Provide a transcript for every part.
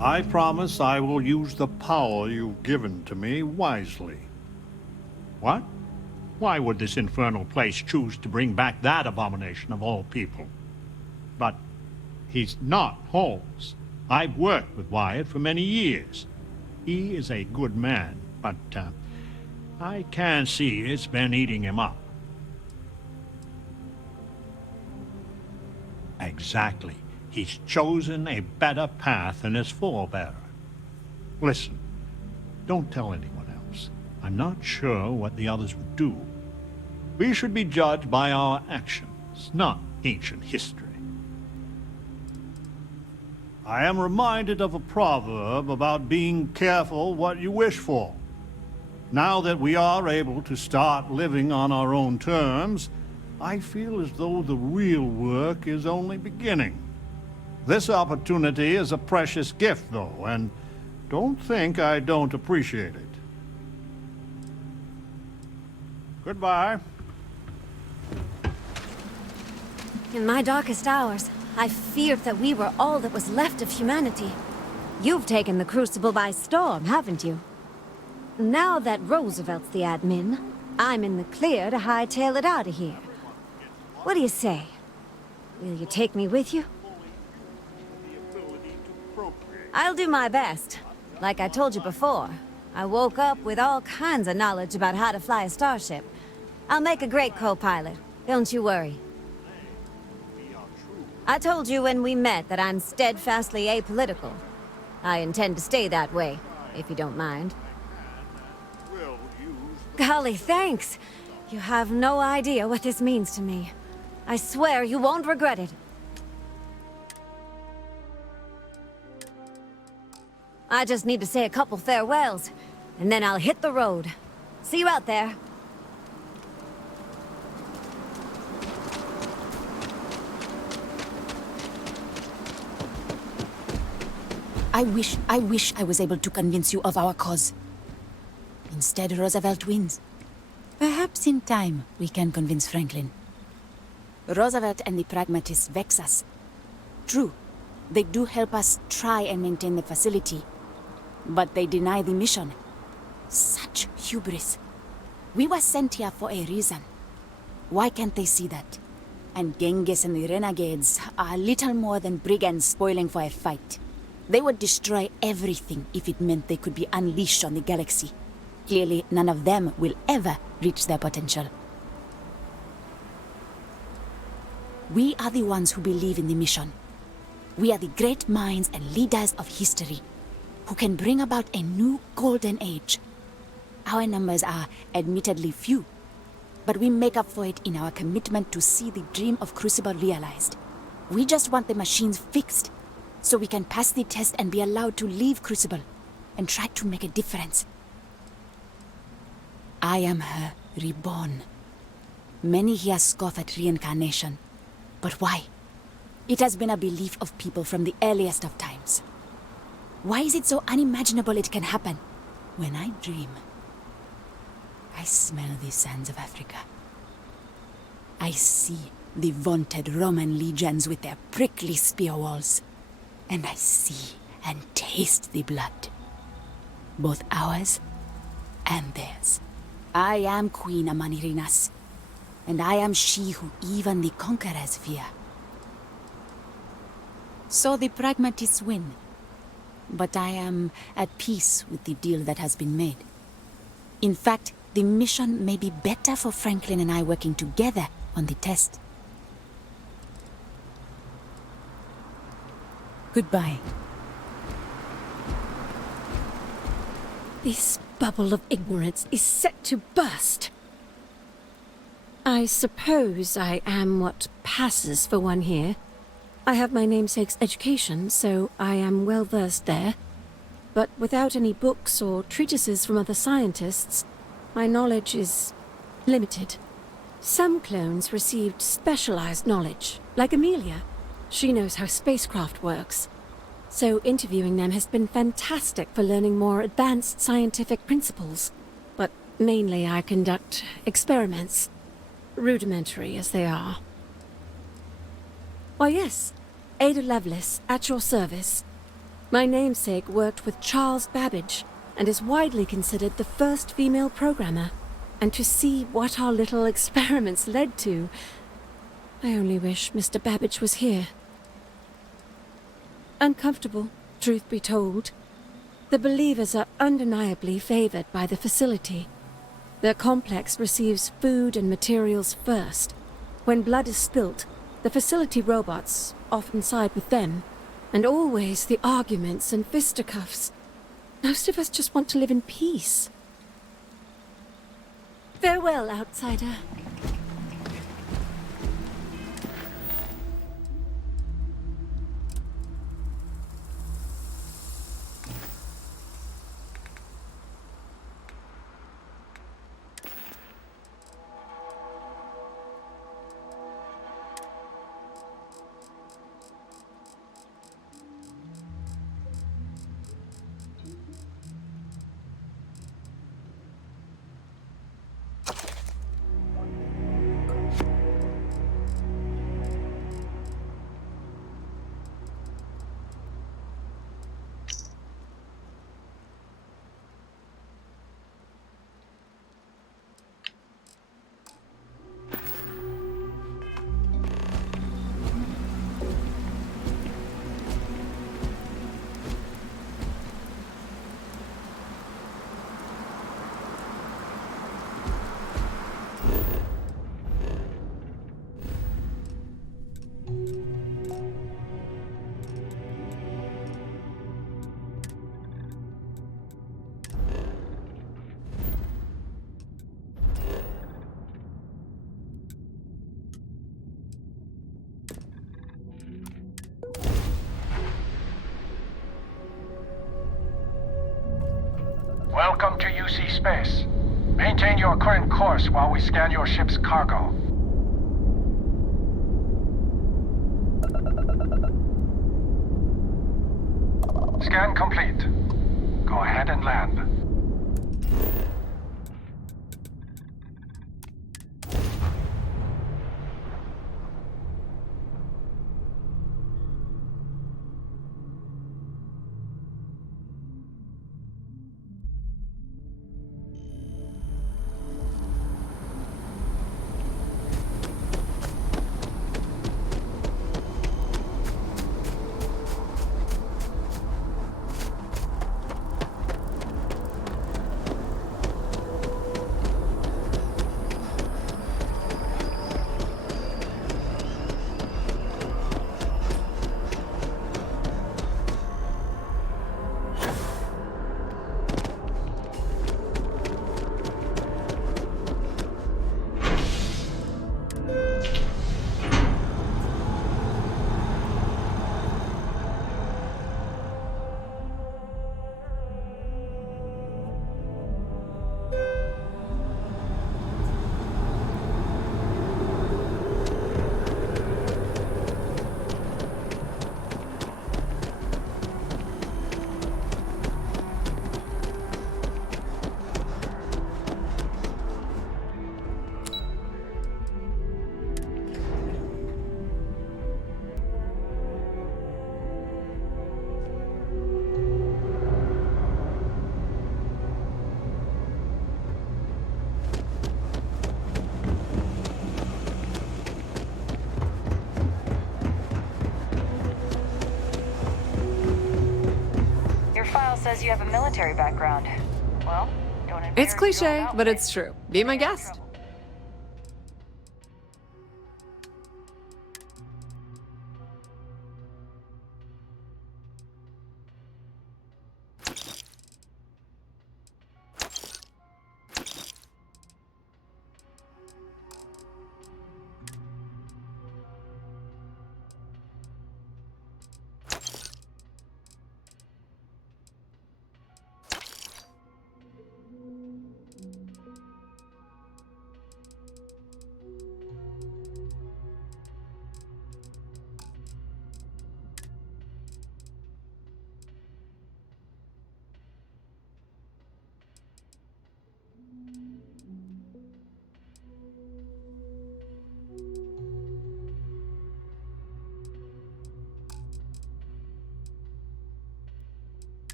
I promise I will use the power you've given to me wisely. What? Why would this infernal place choose to bring back that abomination of all people? But he's not Holmes. I've worked with Wyatt for many years. He is a good man, but I can see it's been eating him up. Exactly. He's chosen a better path than his forebearer. Listen, don't tell anyone else. I'm not sure what the others would do. We should be judged by our actions, not ancient history. I am reminded of a proverb about being careful what you wish for. Now that we are able to start living on our own terms, I feel as though the real work is only beginning. This opportunity is a precious gift, though, and don't think I don't appreciate it. Goodbye. In my darkest hours, I feared that we were all that was left of humanity. You've taken the Crucible by storm, haven't you? Now that Roosevelt's the admin, I'm in the clear to hightail it out of here. What do you say? Will you take me with you? I'll do my best. Like I told you before, I woke up with all kinds of knowledge about how to fly a starship. I'll make a great co-pilot, don't you worry. I told you when we met that I'm steadfastly apolitical. I intend to stay that way, if you don't mind. Golly, thanks! You have no idea what this means to me. I swear you won't regret it. I just need to say a couple farewells, and then I'll hit the road. See you out there. I wish I was able to convince you of our cause. Instead, Roosevelt wins. Perhaps in time, we can convince Franklin. Roosevelt and the pragmatists vex us. True, they do help us try and maintain the facility, but they deny the mission. Such hubris. We were sent here for a reason. Why can't they see that? And Genghis and the renegades are little more than brigands spoiling for a fight. They would destroy everything if it meant they could be unleashed on the galaxy. Clearly, none of them will ever reach their potential. We are the ones who believe in the mission. We are the great minds and leaders of history, who can bring about a new golden age. Our numbers are admittedly few, but we make up for it in our commitment to see the dream of Crucible realized. We just want the machines fixed, so we can pass the test and be allowed to leave Crucible and try to make a difference. I am her reborn. Many here scoff at reincarnation. But why? It has been a belief of people from the earliest of times. Why is it so unimaginable it can happen? When I dream, I smell the sands of Africa. I see the vaunted Roman legions with their prickly spear walls. And I see and taste the blood. Both ours and theirs. I am Queen Amanirinas, and I am she who even the conquerors fear. So the pragmatists win, but I am at peace with the deal that has been made. In fact, the mission may be better for Franklin and I working together on the test. Goodbye. This bubble of ignorance is set to burst. I suppose I am what passes for one here. I have my namesake's education, so I am well versed there. But without any books or treatises from other scientists, my knowledge is limited. Some clones received specialized knowledge, like Amelia. She knows how spacecraft works. So interviewing them has been fantastic for learning more advanced scientific principles. But mainly I conduct experiments, rudimentary as they are. Why yes, Ada Lovelace, at your service. My namesake worked with Charles Babbage and is widely considered the first female programmer. And to see what our little experiments led to, I only wish Mr. Babbage was here. Uncomfortable, truth be told. The Believers are undeniably favored by the facility. Their complex receives food and materials first. When blood is spilt, the facility robots often side with them. And always the arguments and fisticuffs. Most of us just want to live in peace. Farewell, outsider. Welcome to UC Space. Maintain your current course while we scan your ship's cargo. Scan complete. Go ahead and land. Says you have a military background. Well, don't invade It's cliche, but it's true. Be my guest.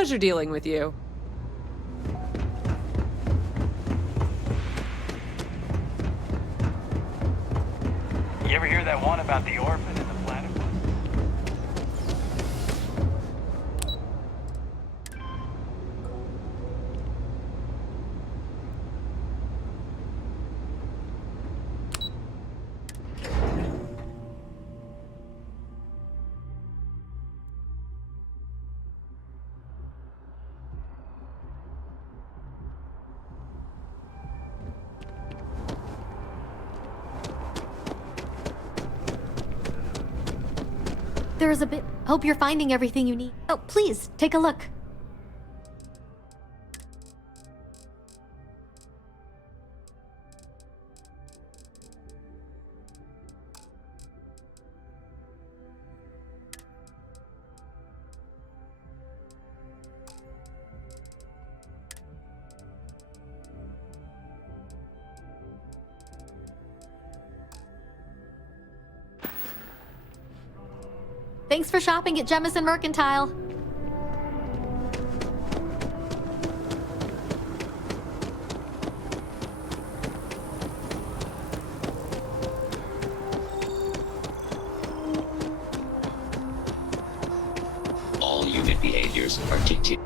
pleasure dealing with you. You ever hear that one about the orphan and the platypus? There is a bit. Hope you're finding everything you need. Oh, please, take a look. Thanks for shopping at Jemison Mercantile. All unit behaviors are dictated.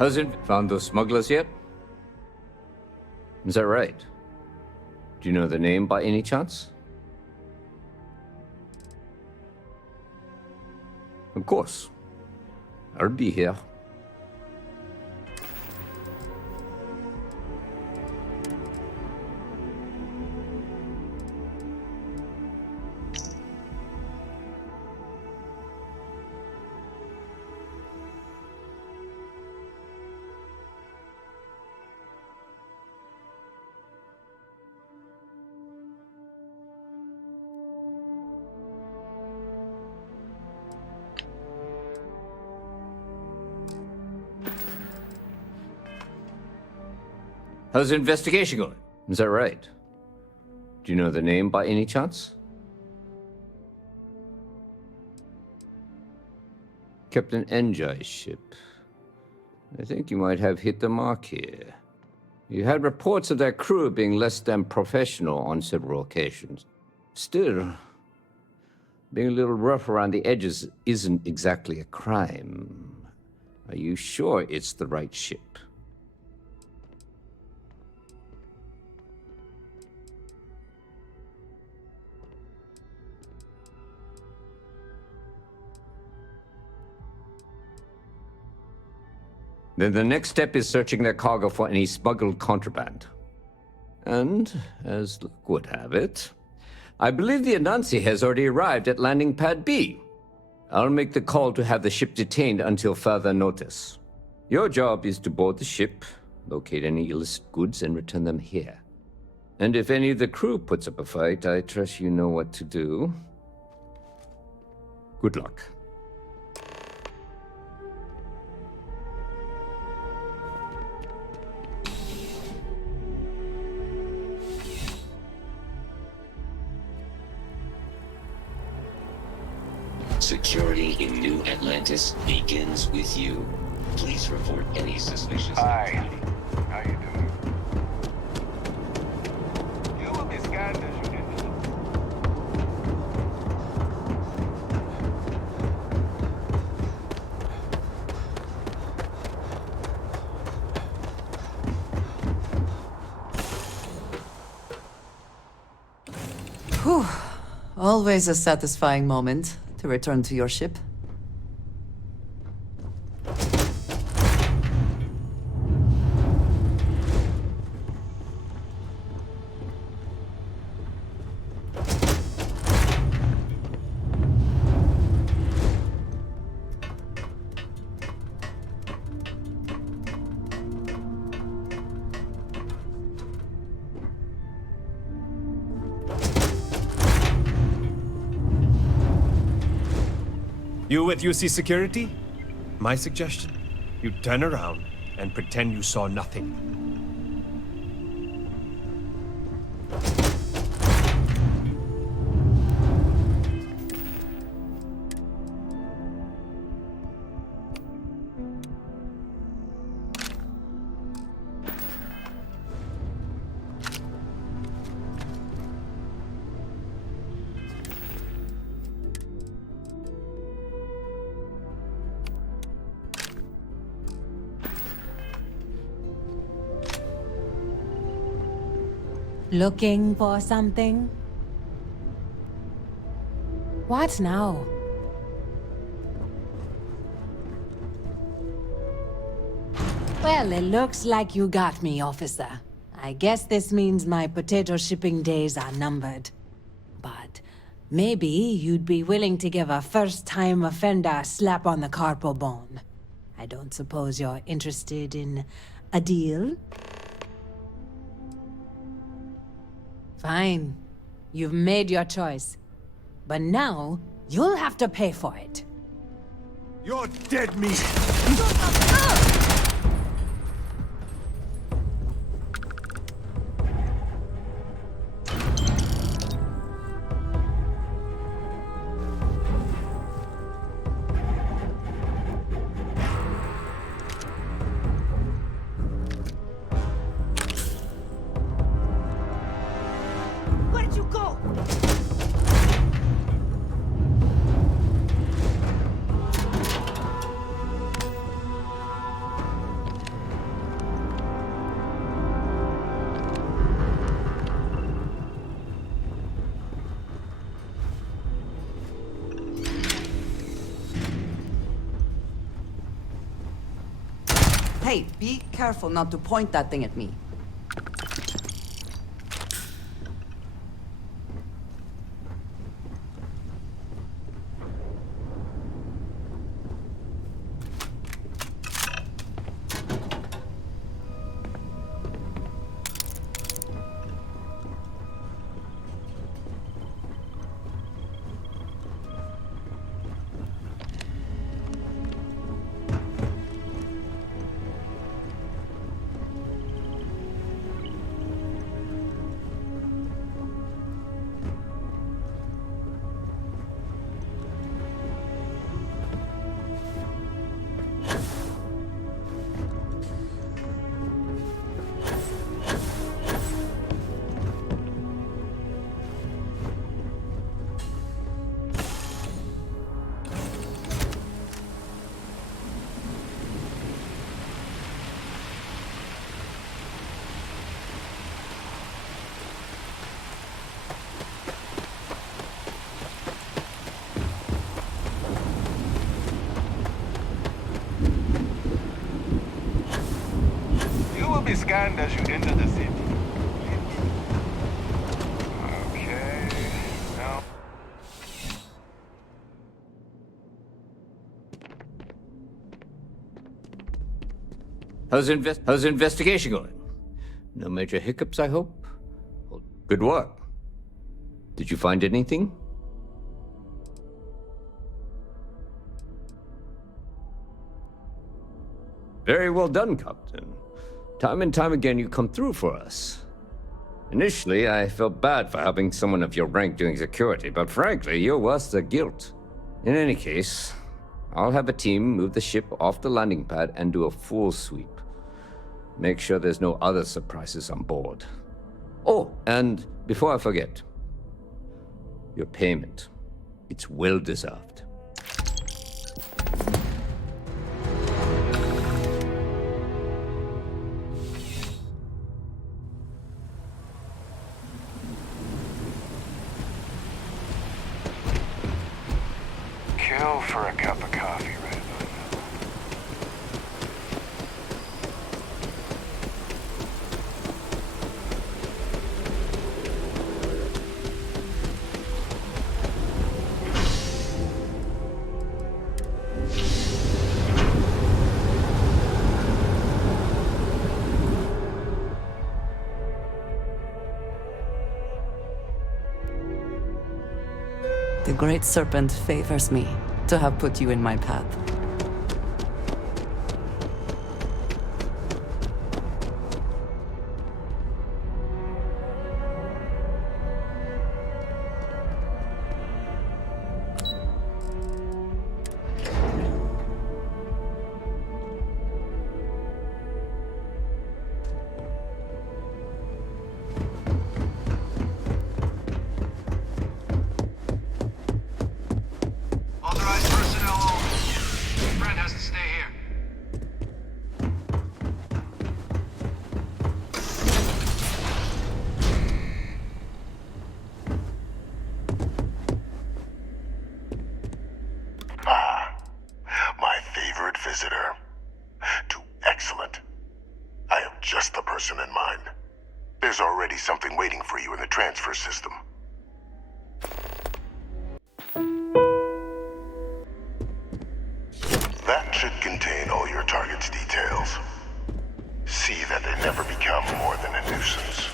Hasn't found those smugglers yet? Is that right? Do you know the name by any chance? Of course. I'll be here. How's the investigation going? Is that right? Do you know the name by any chance? Captain Enjai's ship. I think you might have hit the mark here. You had reports of their crew being less than professional on several occasions. Still, being a little rough around the edges isn't exactly a crime. Are you sure it's the right ship? Then the next step is searching their cargo for any smuggled contraband. And, as luck would have it, I believe the Anansi has already arrived at landing pad B. I'll make the call to have the ship detained until further notice. Your job is to board the ship, locate any illicit goods, and return them here. And if any of the crew puts up a fight, I trust you know what to do. Good luck. Security in New Atlantis begins with you. Please report any suspicious Hi. How you doing? You will be scanned as you enter. Whew. Always a satisfying moment to return to your ship. You with UC Security? My suggestion, you turn around and pretend you saw nothing. Looking for something? What now? Well, it looks like you got me, officer. I guess this means my potato shipping days are numbered. But maybe you'd be willing to give a first-time offender a slap on the carpal bone. I don't suppose you're interested in a deal? Fine. You've made your choice. But now, you'll have to pay for it. You're dead meat! Where'd you go? Hey, be careful not to point that thing at me. Be scanned as you enter the city. Okay, now... How's the investigation going? No major hiccups, I hope? Well, good work. Did you find anything? Very well done, Captain. Time and time again, you come through for us. Initially, I felt bad for having someone of your rank doing security, but frankly, you're worth the guilt. In any case, I'll have a team move the ship off the landing pad and do a full sweep. Make sure there's no other surprises on board. Oh, and before I forget, your payment. It's well deserved. Kill for a cup of coffee right about now. The Great Serpent favors me to have put you in my path. just the person in mind. There's already something waiting for you in the transfer system. That should contain all your target's details. See that they never become more than a nuisance.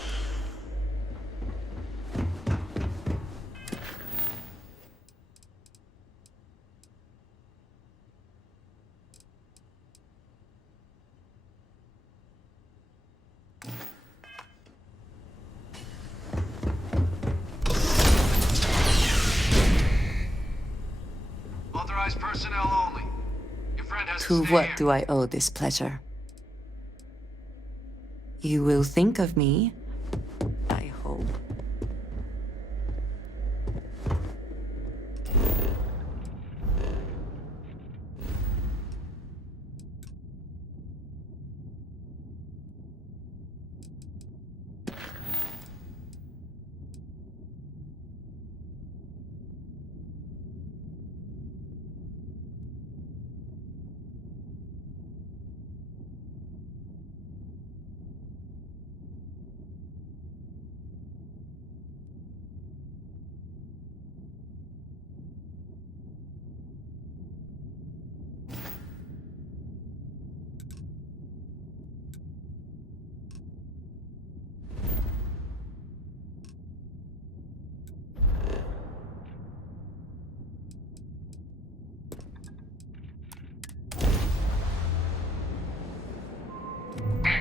Authorized personnel only. Your friend has To stay what here. do I owe this pleasure? You will think of me, I hope.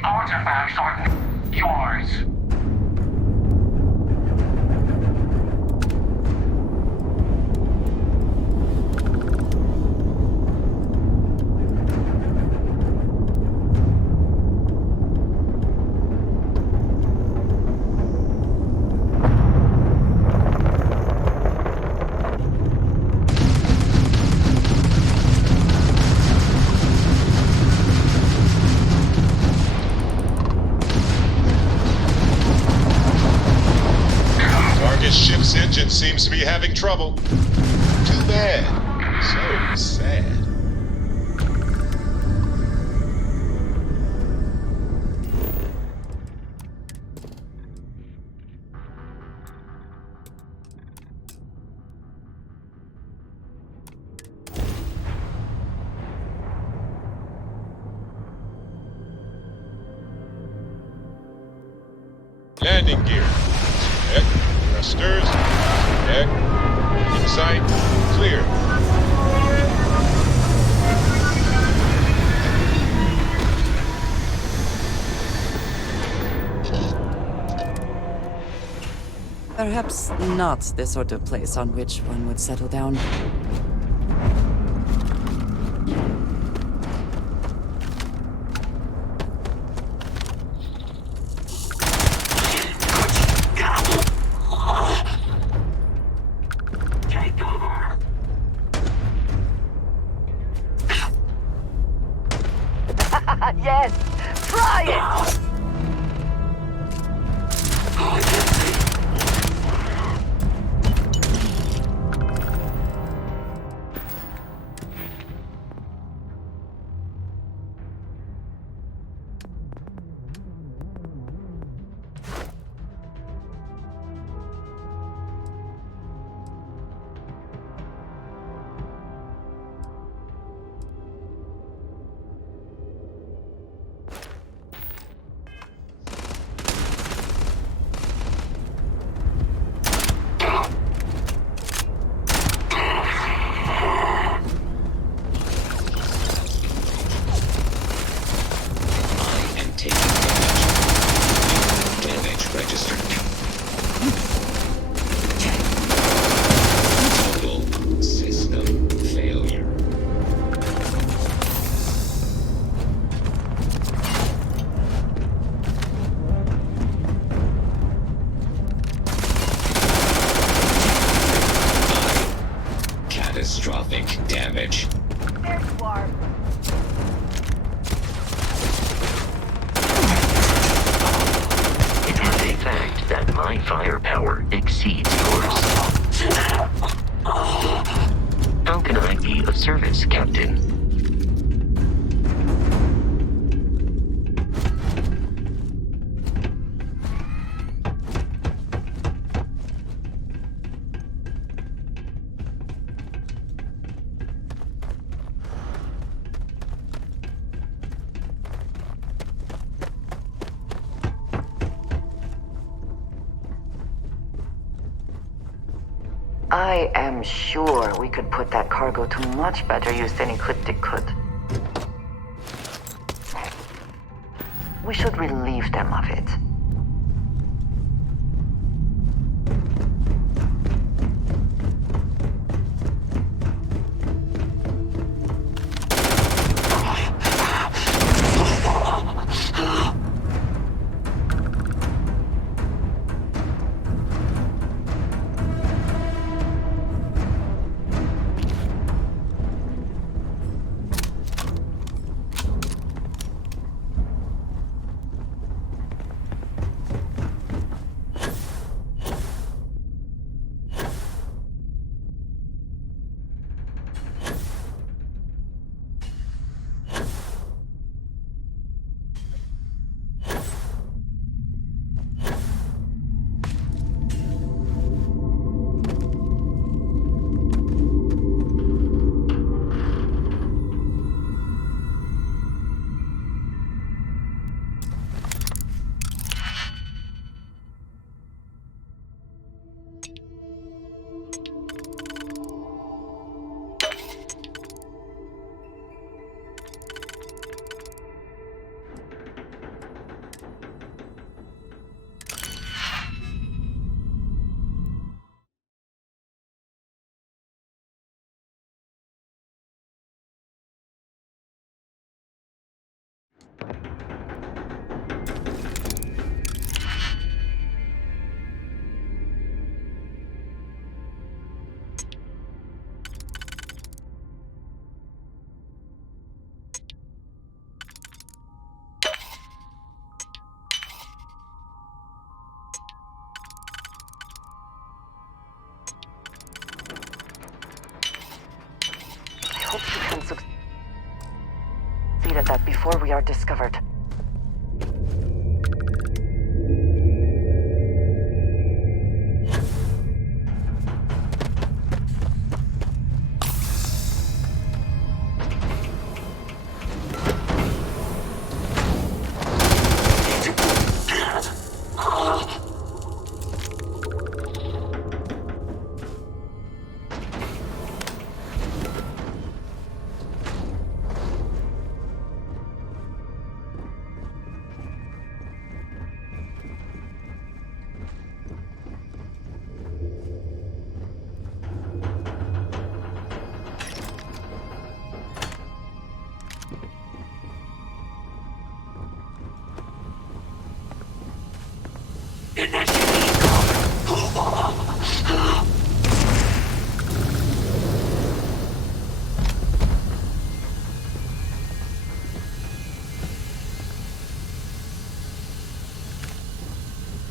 Artifacts are yours. Ship's engine seems to be having trouble. Too bad. So sad. Landing gear. Check. Thrusters. Check. Insight. Clear. Perhaps not the sort of place on which one would settle down. Yes! Try it! Catastrophic damage. There you are. It is a fact that my firepower exceeds yours. How can I be of service, Captain? I am sure we could put that cargo to much better use than Ecliptic could. We should relieve them of it. Hope you can succeed at that before we are discovered.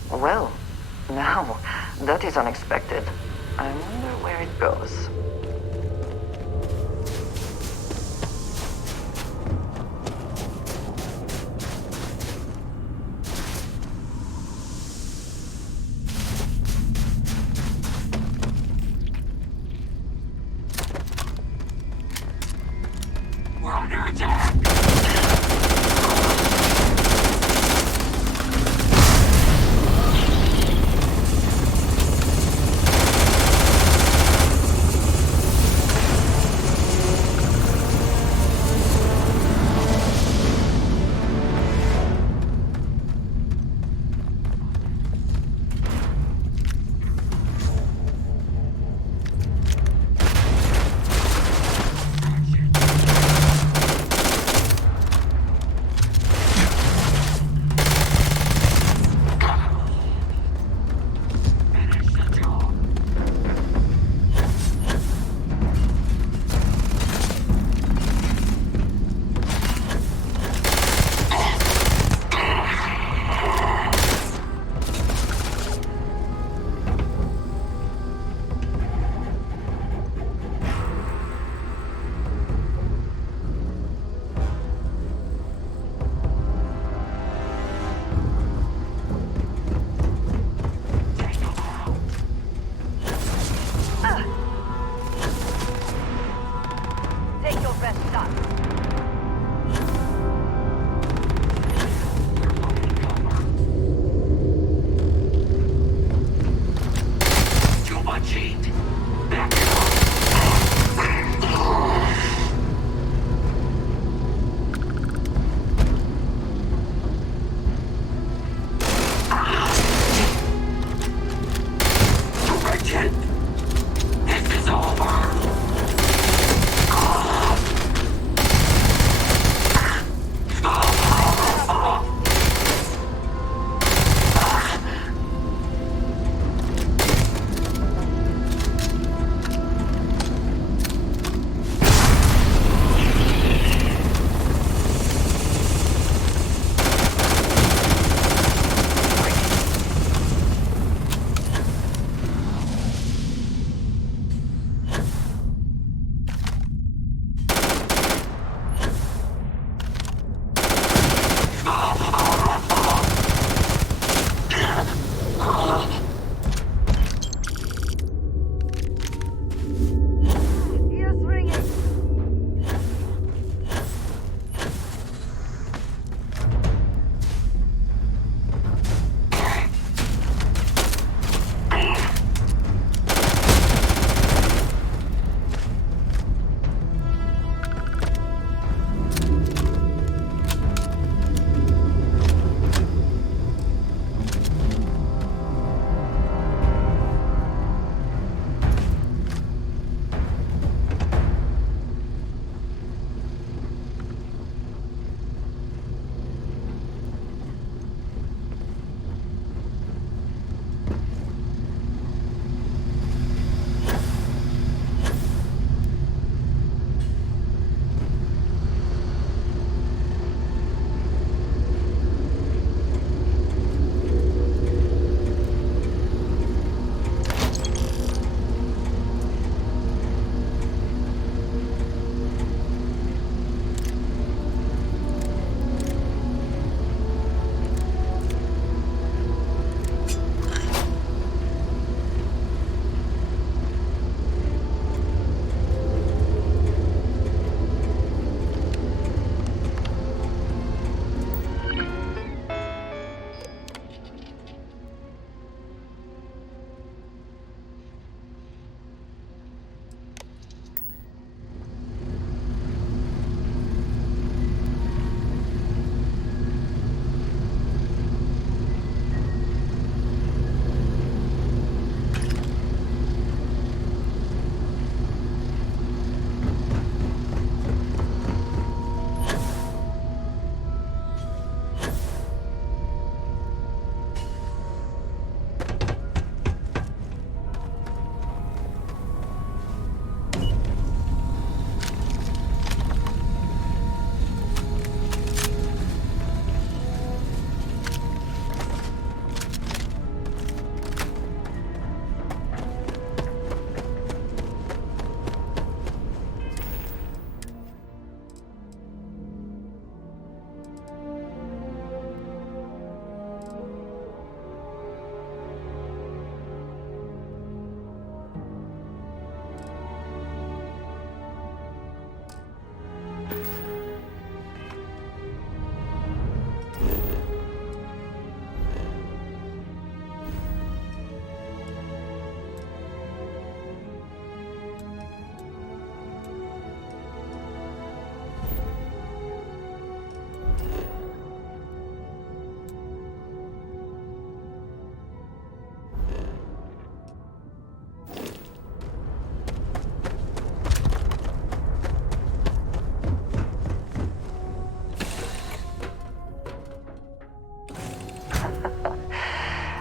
Well, now, that is unexpected. I wonder where it goes.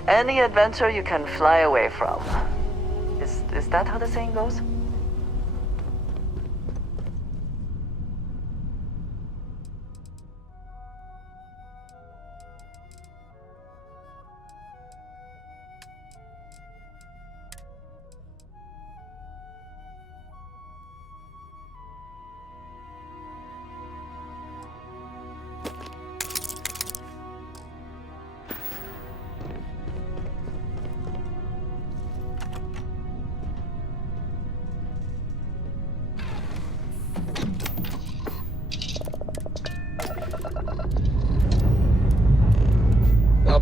Any adventure you can fly away from. Is that how the saying goes?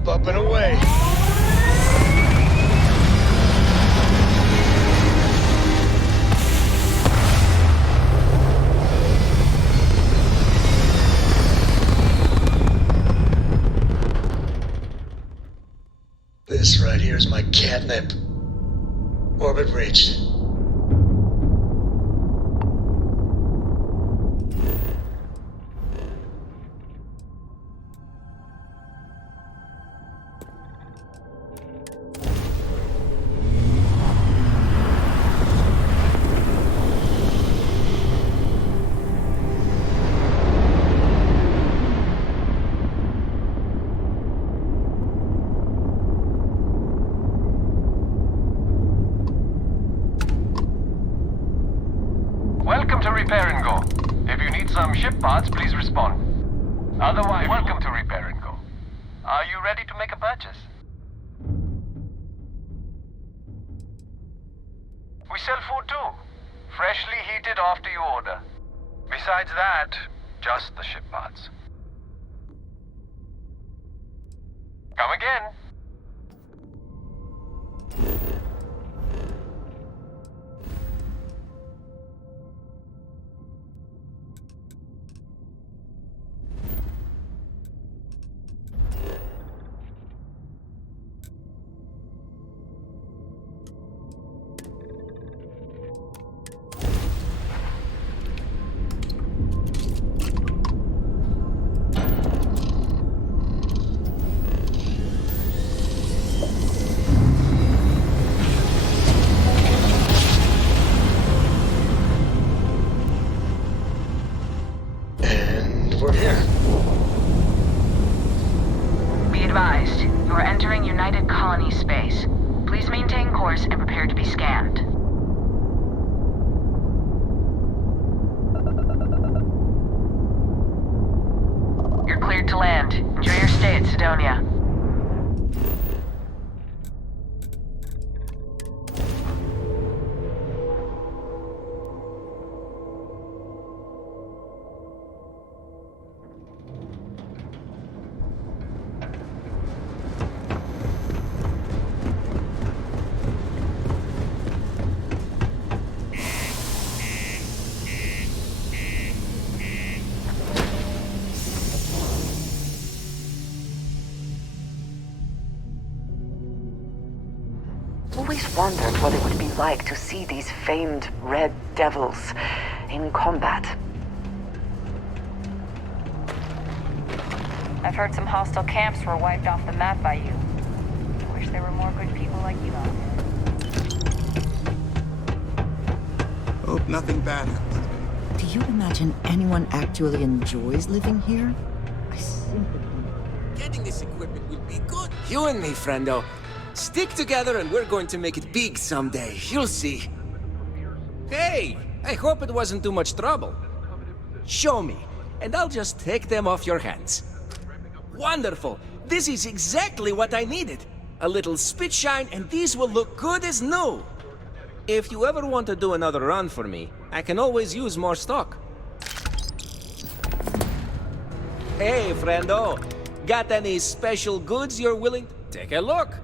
Up and away. This right here is my catnip. Orbit reached. Welcome to Repair and Go. If you need some ship parts, please respond. Otherwise, welcome to Repair and Go. Are you ready to make a purchase? We sell food too. Freshly heated after you order. Besides that, just the ship parts. Come again. We're here. Be advised, you are entering United Colony space. Please maintain course and prepare to be scanned. You're cleared to land. Enjoy your stay at Sidonia. Always wondered what it would be like to see these famed red devils in combat. I've heard some hostile camps were wiped off the map by you. I wish there were more good people like you out there. Hope nothing bad happens. Do you imagine anyone actually enjoys living here? Getting this equipment will be good. You and me, friendo. Stick together and we're going to make it big someday. You'll see. Hey, I hope it wasn't too much trouble. Show me, and I'll just take them off your hands. Wonderful. This is exactly what I needed. A little spit shine and these will look good as new. If you ever want to do another run for me, I can always use more stock. Hey, friendo. Got any special goods you're willing to take a look?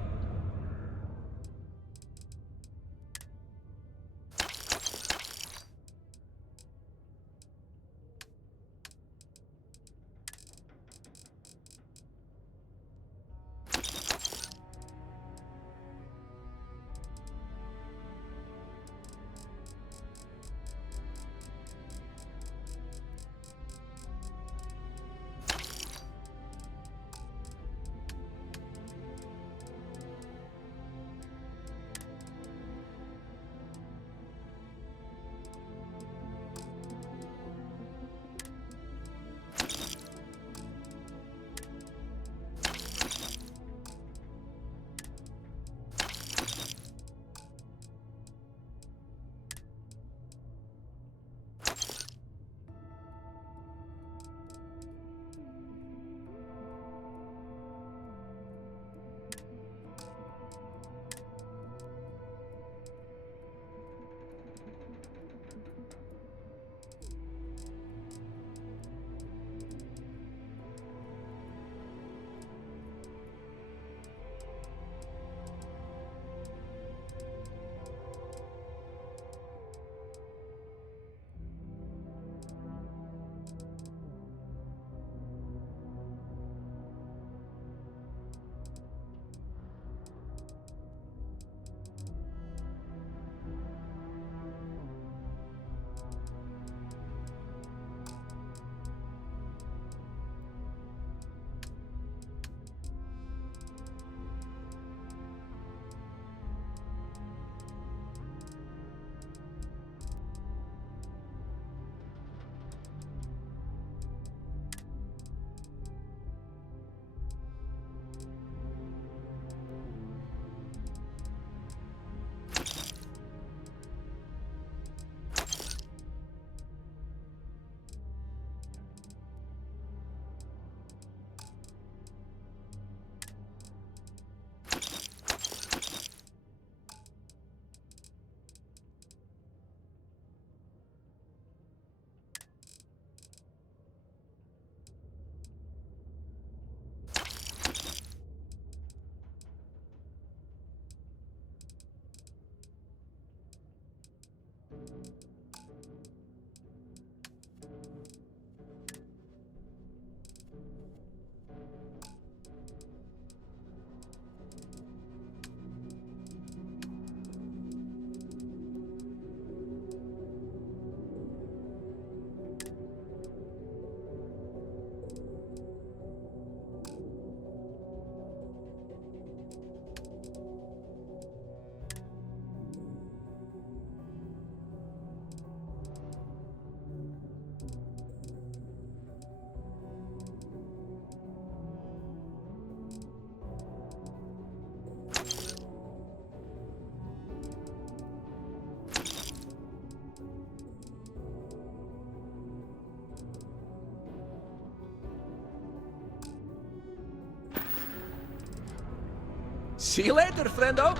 See you later, friendo.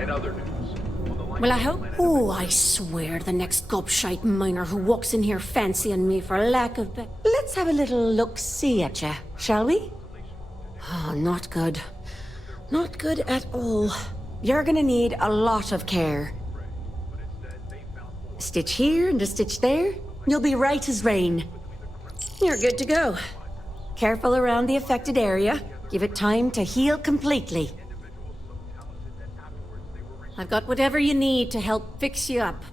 In other news, Well, I hope. Oh, I swear the next gobshite miner who walks in here fancying me for lack of. Let's have a little look-see at ya, shall we? Oh, not good. Not good at all. You're gonna need a lot of care. A stitch here and a stitch there. You'll be right as rain. You're good to go. Careful around the affected area. Give it time to heal completely. I've got whatever you need to help fix you up.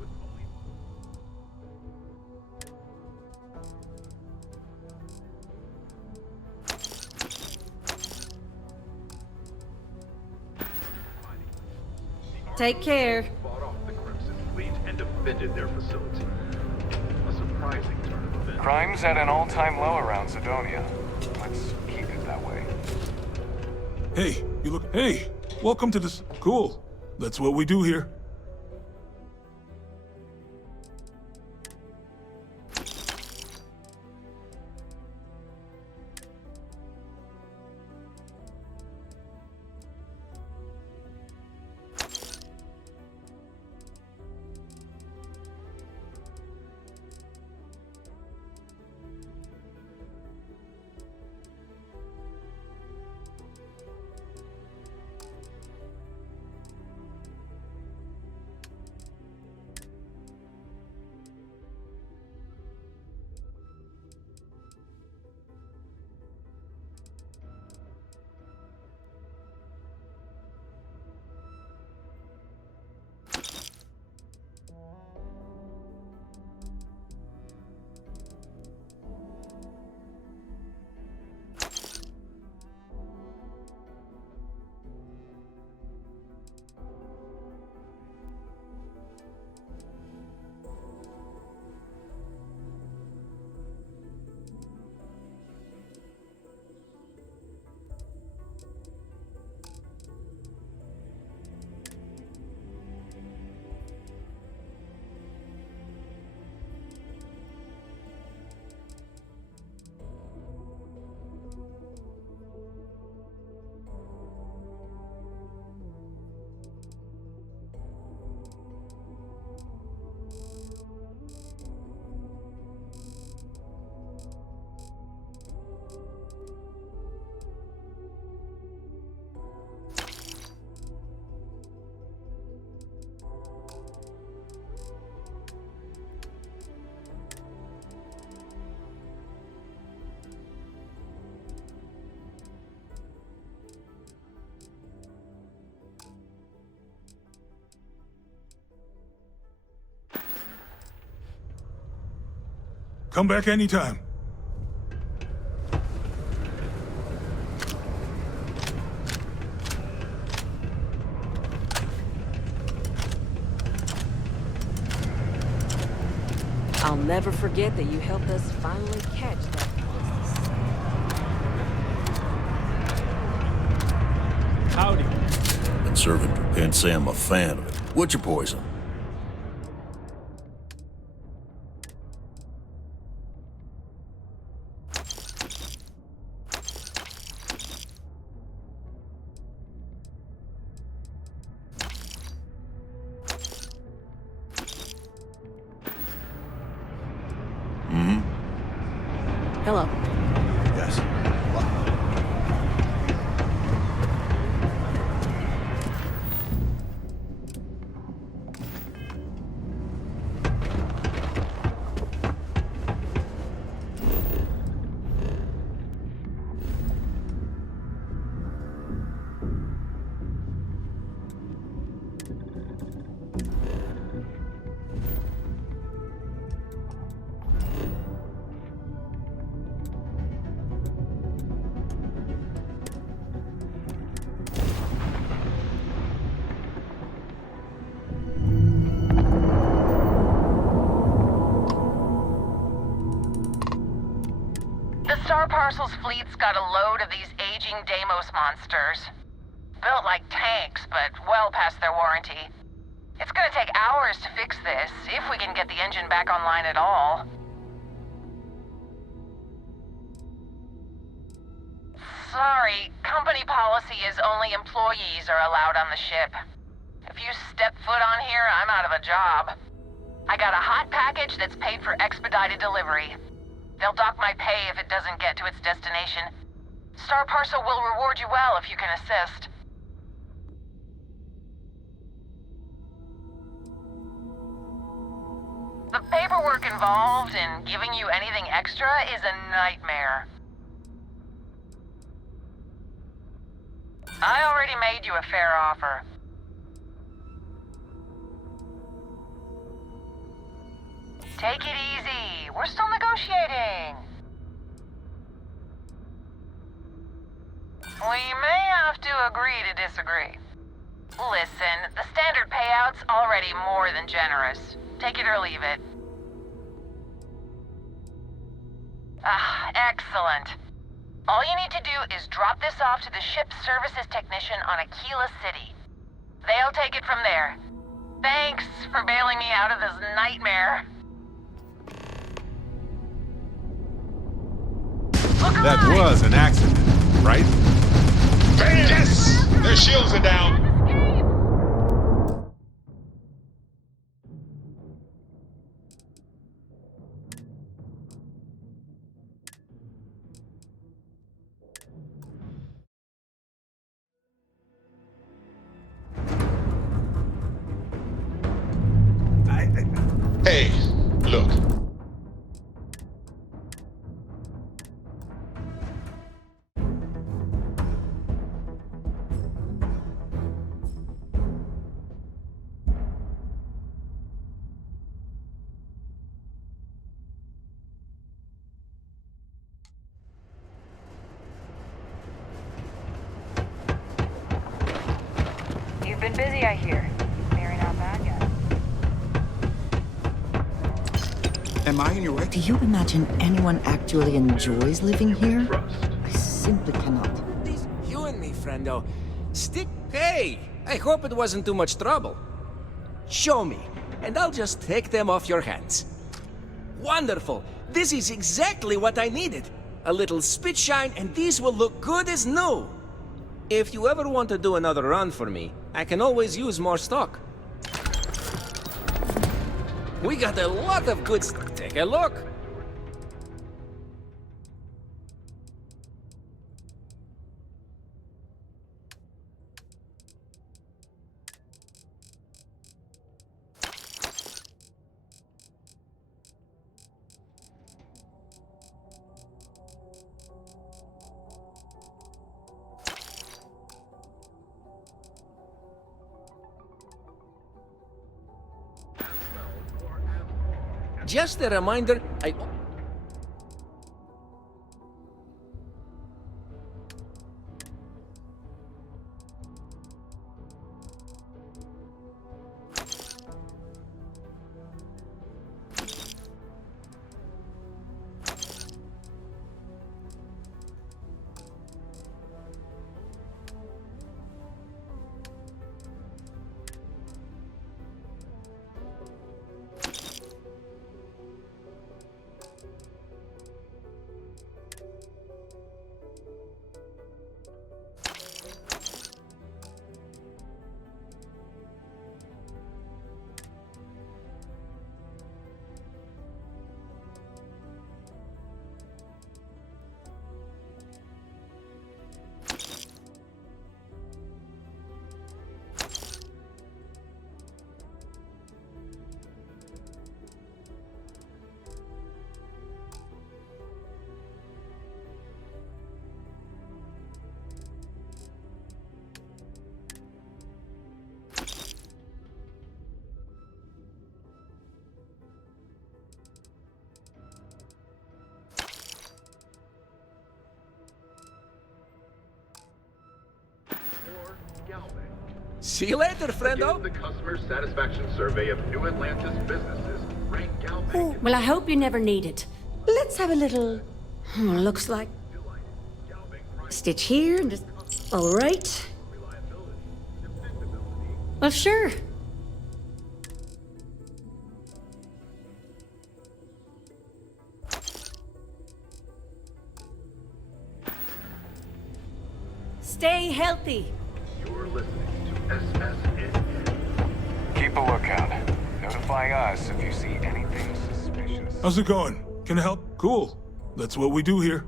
Take care. fought off the Crimson Fleet and defended their facility. A surprising turn of events. Crime's at an all-time low around Sidonia. Let's keep it that way. Hey, you look. Hey, welcome to this. Cool. That's what we do here. Come back anytime. I'll never forget that you helped us finally catch that. Howdy. Been serving, can't say I'm a fan of it. What's your poison? Hello. Yes. The Star Parcels fleet's got a load of these aging Deimos monsters. Built like tanks, but well past their warranty. It's gonna take hours to fix this, if we can get the engine back online at all. Sorry, company policy is only employees are allowed on the ship. If you step foot on here, I'm out of a job. I got a hot package that's paid for expedited delivery. They'll dock my pay if it doesn't get to its destination. Star Parcel will reward you well if you can assist. The paperwork involved in giving you anything extra is a nightmare. I already made you a fair offer. Take it easy. We're still negotiating. We may have to agree to disagree. Listen, the standard payout's already more than generous. Take it or leave it. Ah, excellent. All you need to do is drop this off to the ship's services technician on Aquila City. They'll take it from there. Thanks for bailing me out of this nightmare. That was an accident, right? Yes! Their shields are down. Hey, look. You've been busy, I hear. Clearing out bad guys. Am I in your way? Do you imagine anyone actually enjoys living here? I simply cannot. You and me, friendo. Hey! I hope it wasn't too much trouble. Show me, and I'll just take them off your hands. Wonderful! This is exactly what I needed. A little spit shine, and these will look good as new. If you ever want to do another run for me, I can always use more stock. We got a lot of goods. Take a look. Just a reminder, see you later, friendo. The customer satisfaction survey of New Atlantis businesses rank Galbank. Well, I hope you never need it. Let's have a little... looks like... stitch here and just... all right. Well, sure. Stay healthy. You're listening to SSN. Keep a lookout. Notify us if you see anything suspicious. How's it going? Can I help? Cool. That's what we do here.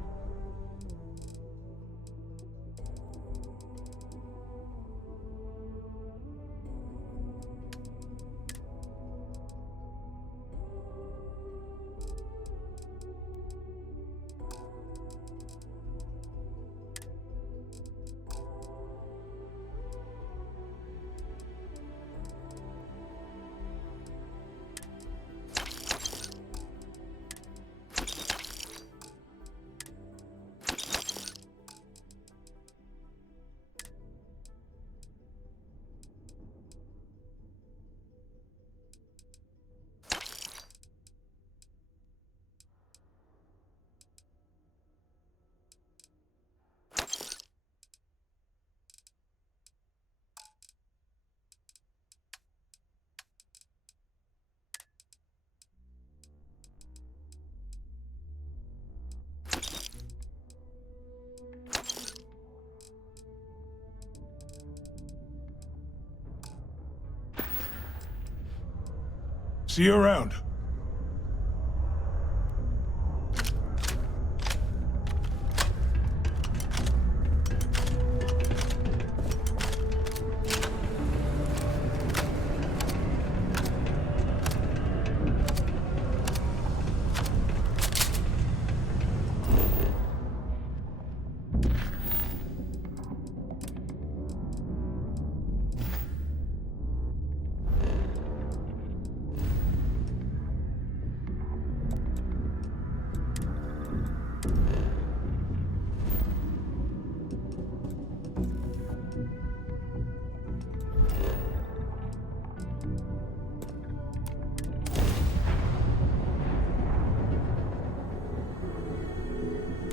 See you around.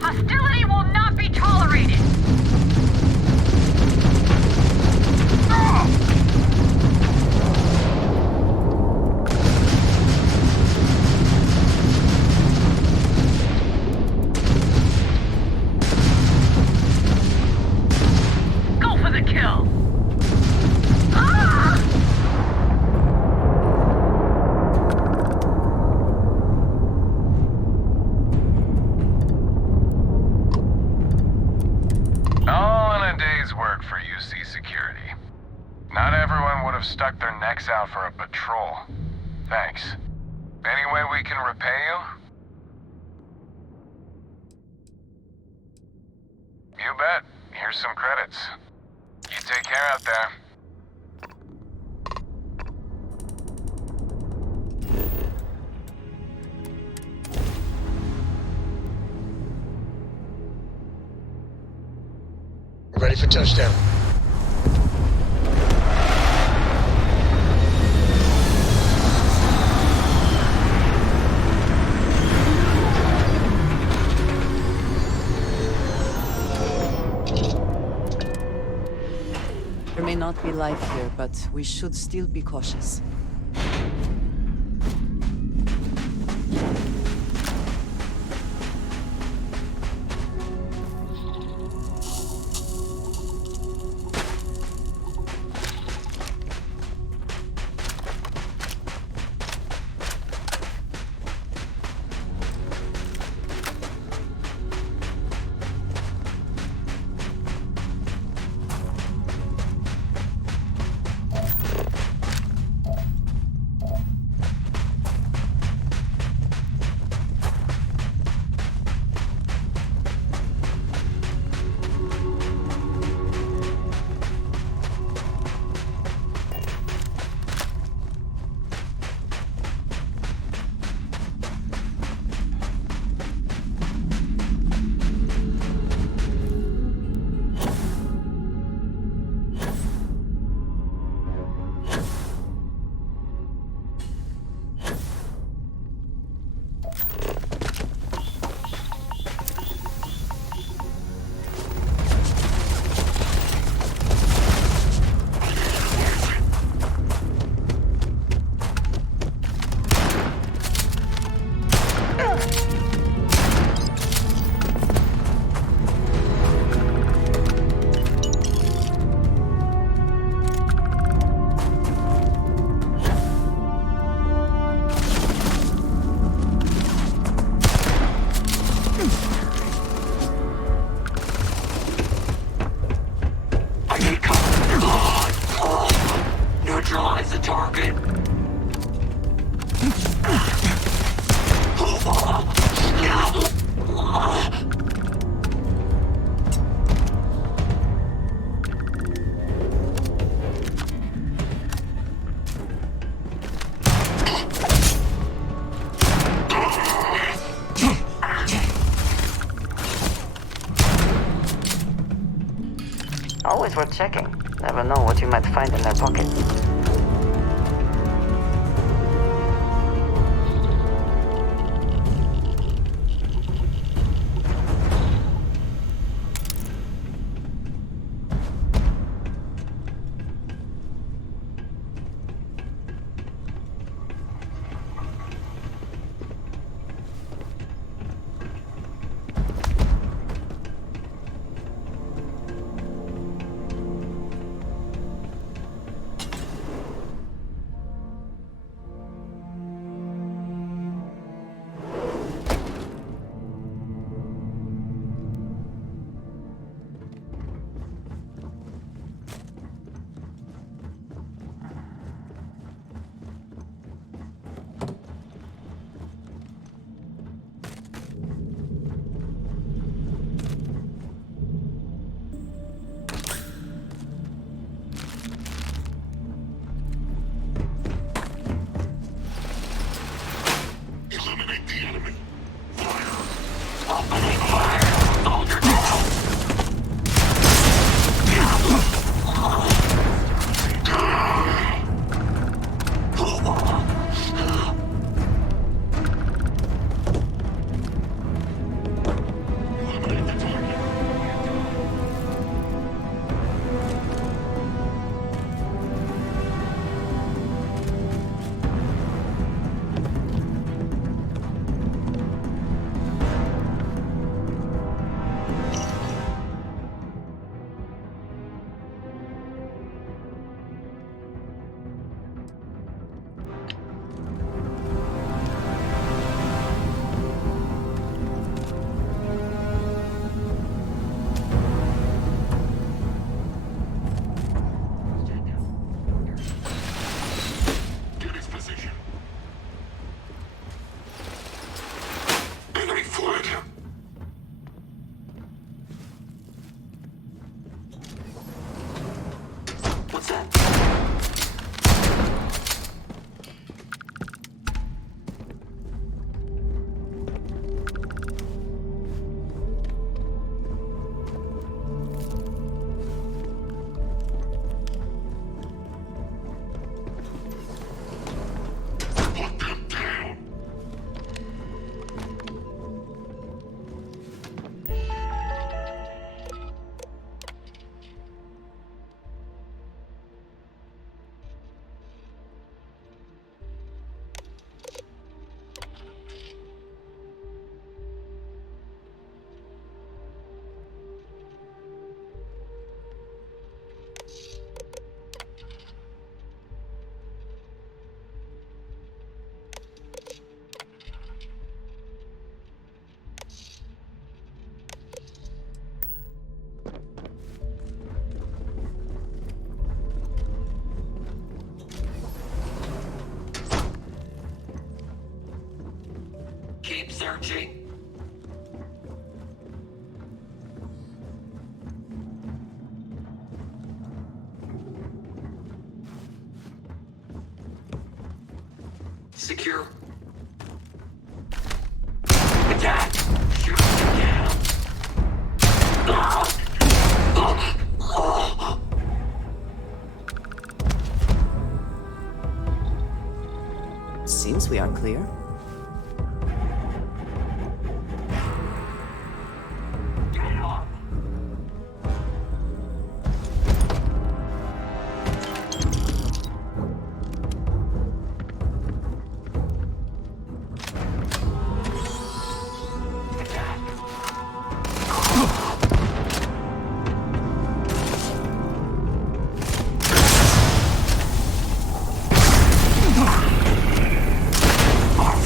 Hostility will not be tolerated! Go for the kill! Not everyone would have stuck their necks out for a patrol. Thanks. Any way we can repay you? You bet. Here's some credits. You take care out there. Ready for touchdown. There may not be life here, but we should still be cautious. Always worth checking. Never know what you might find in their pockets. Keep searching. Secure. Attack! Shoot down. Seems we are clear. Our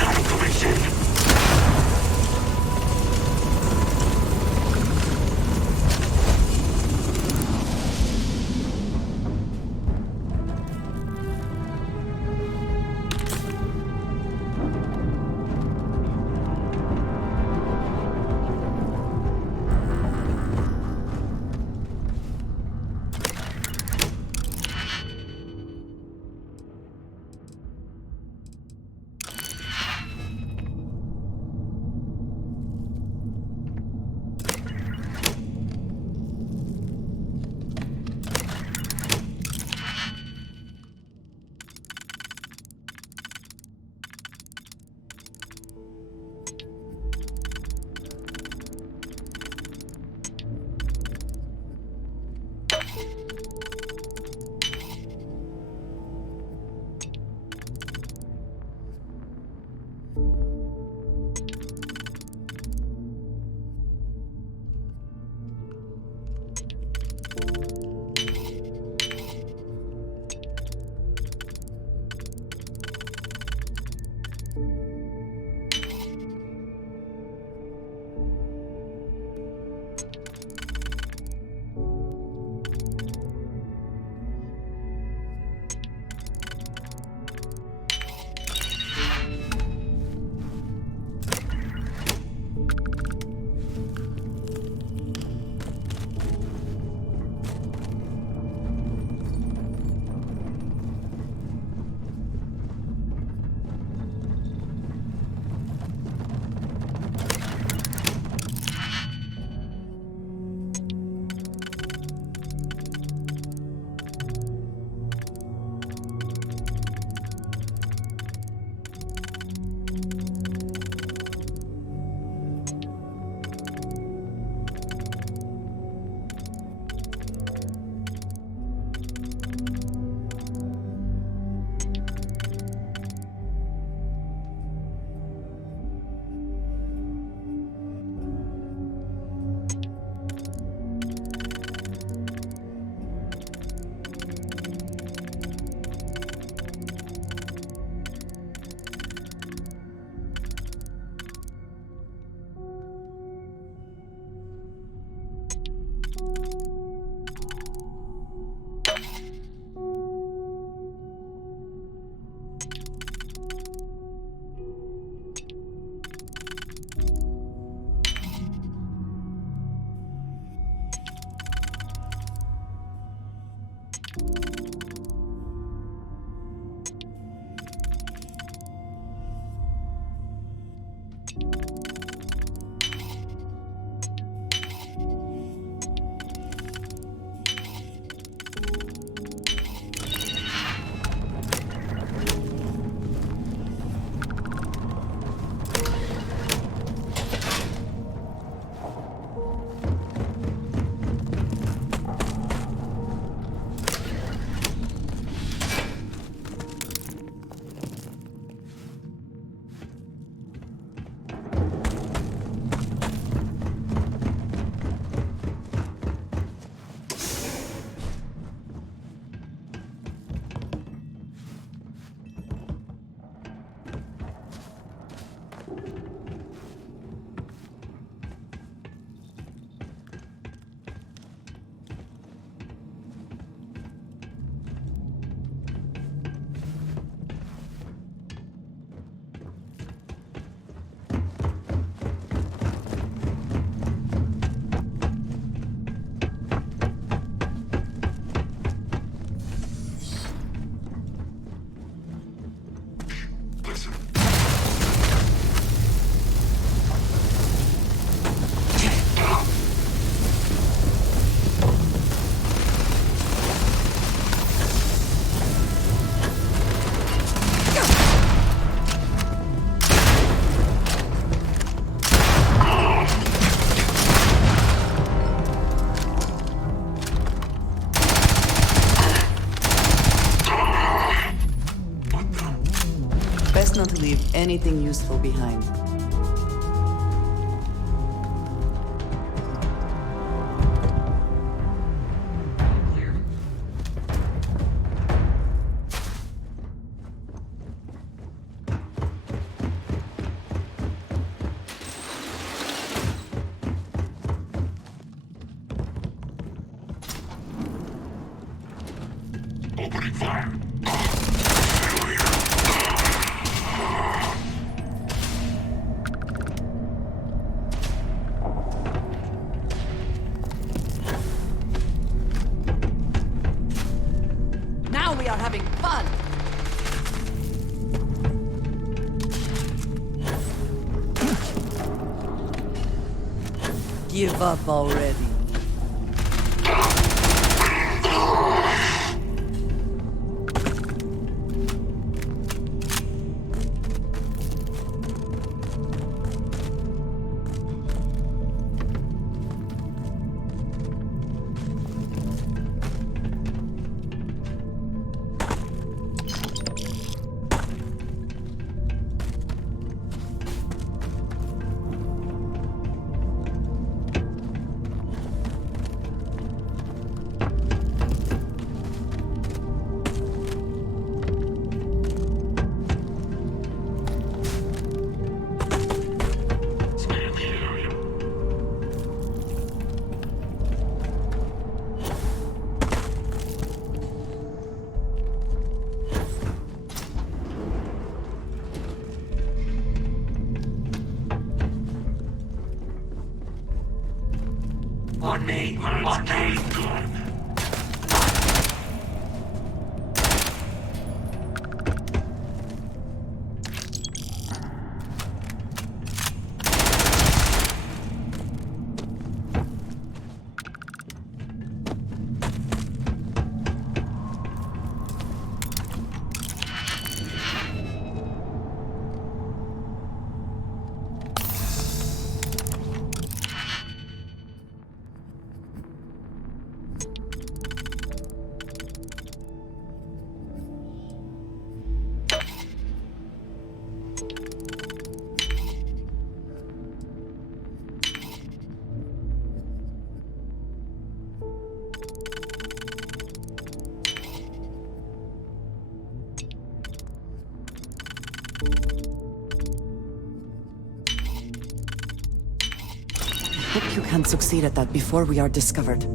Best not to leave anything useful behind. Opening fire. Now we are having fun! Give up already. make what they've done. Hope you can succeed at that before we are discovered.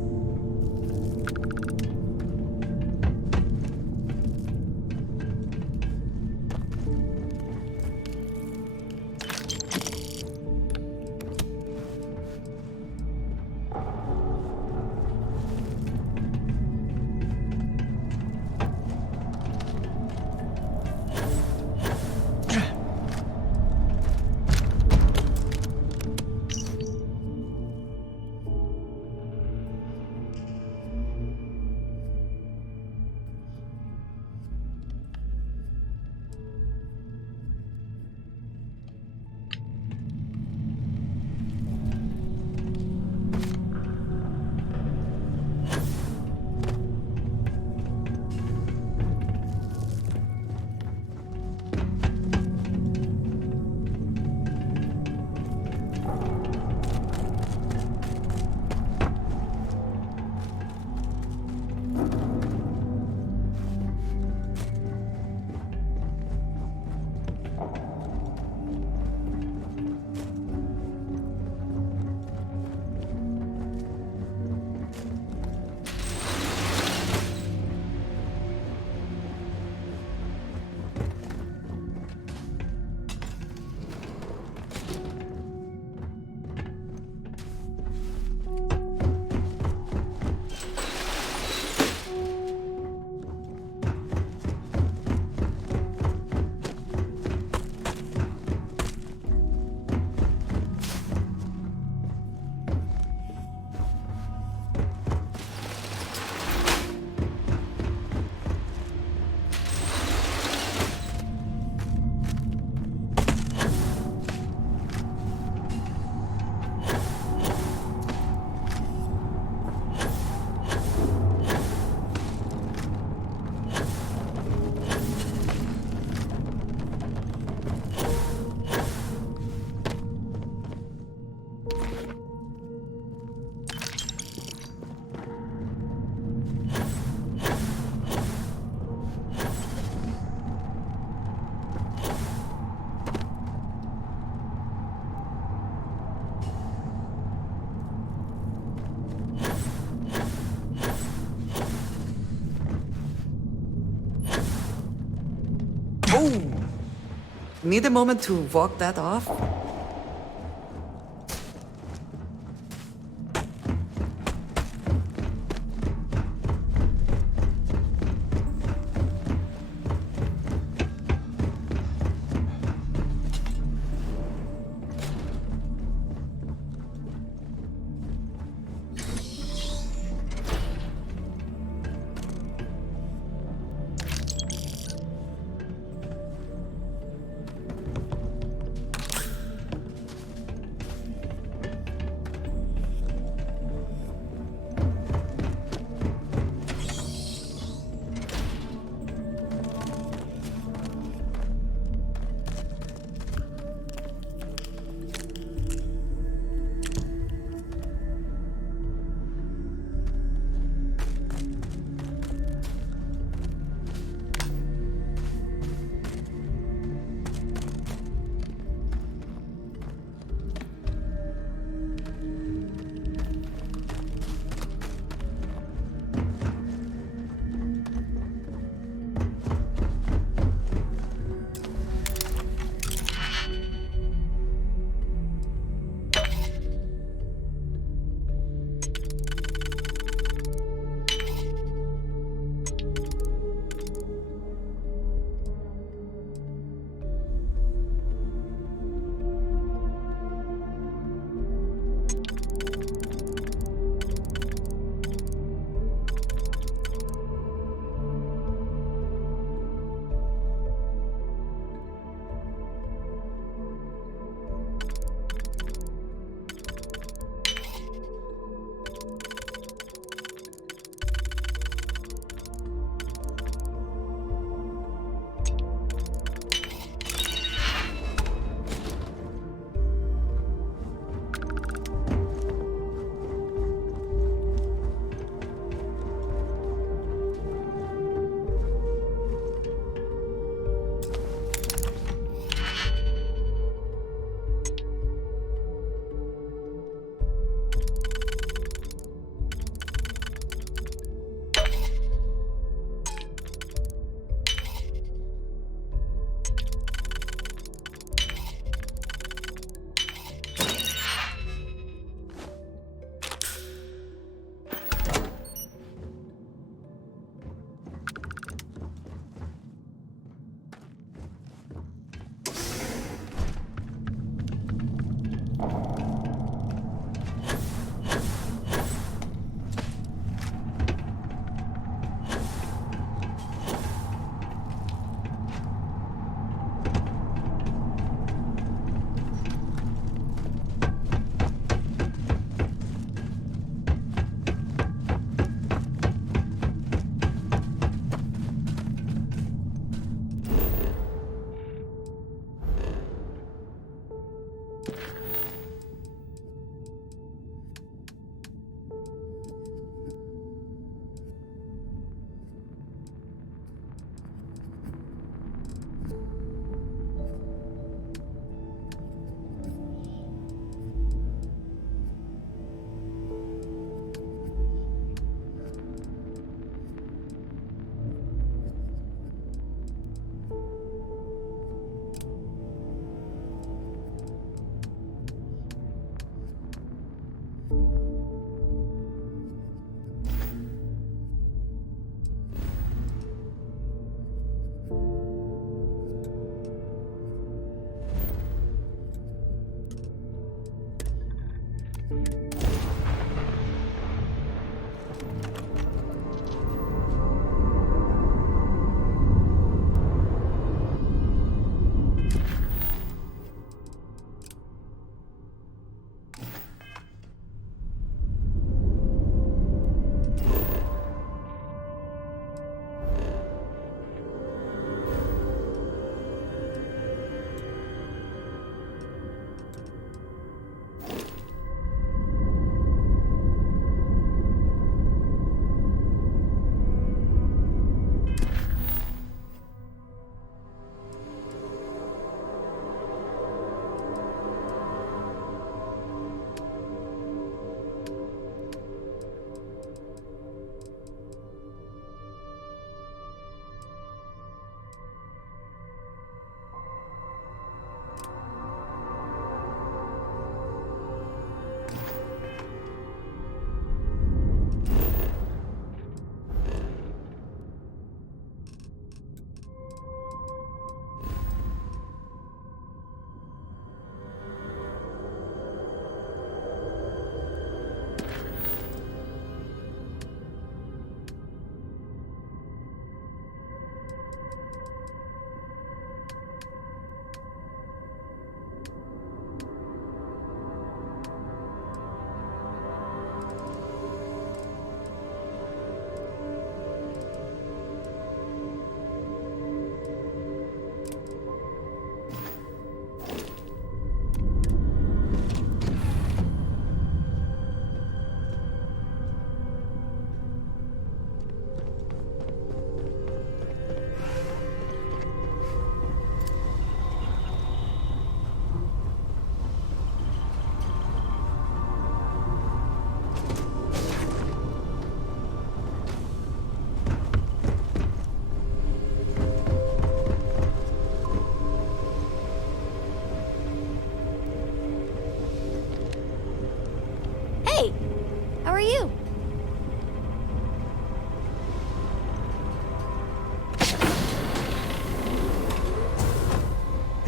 Oh! Need a moment to walk that off?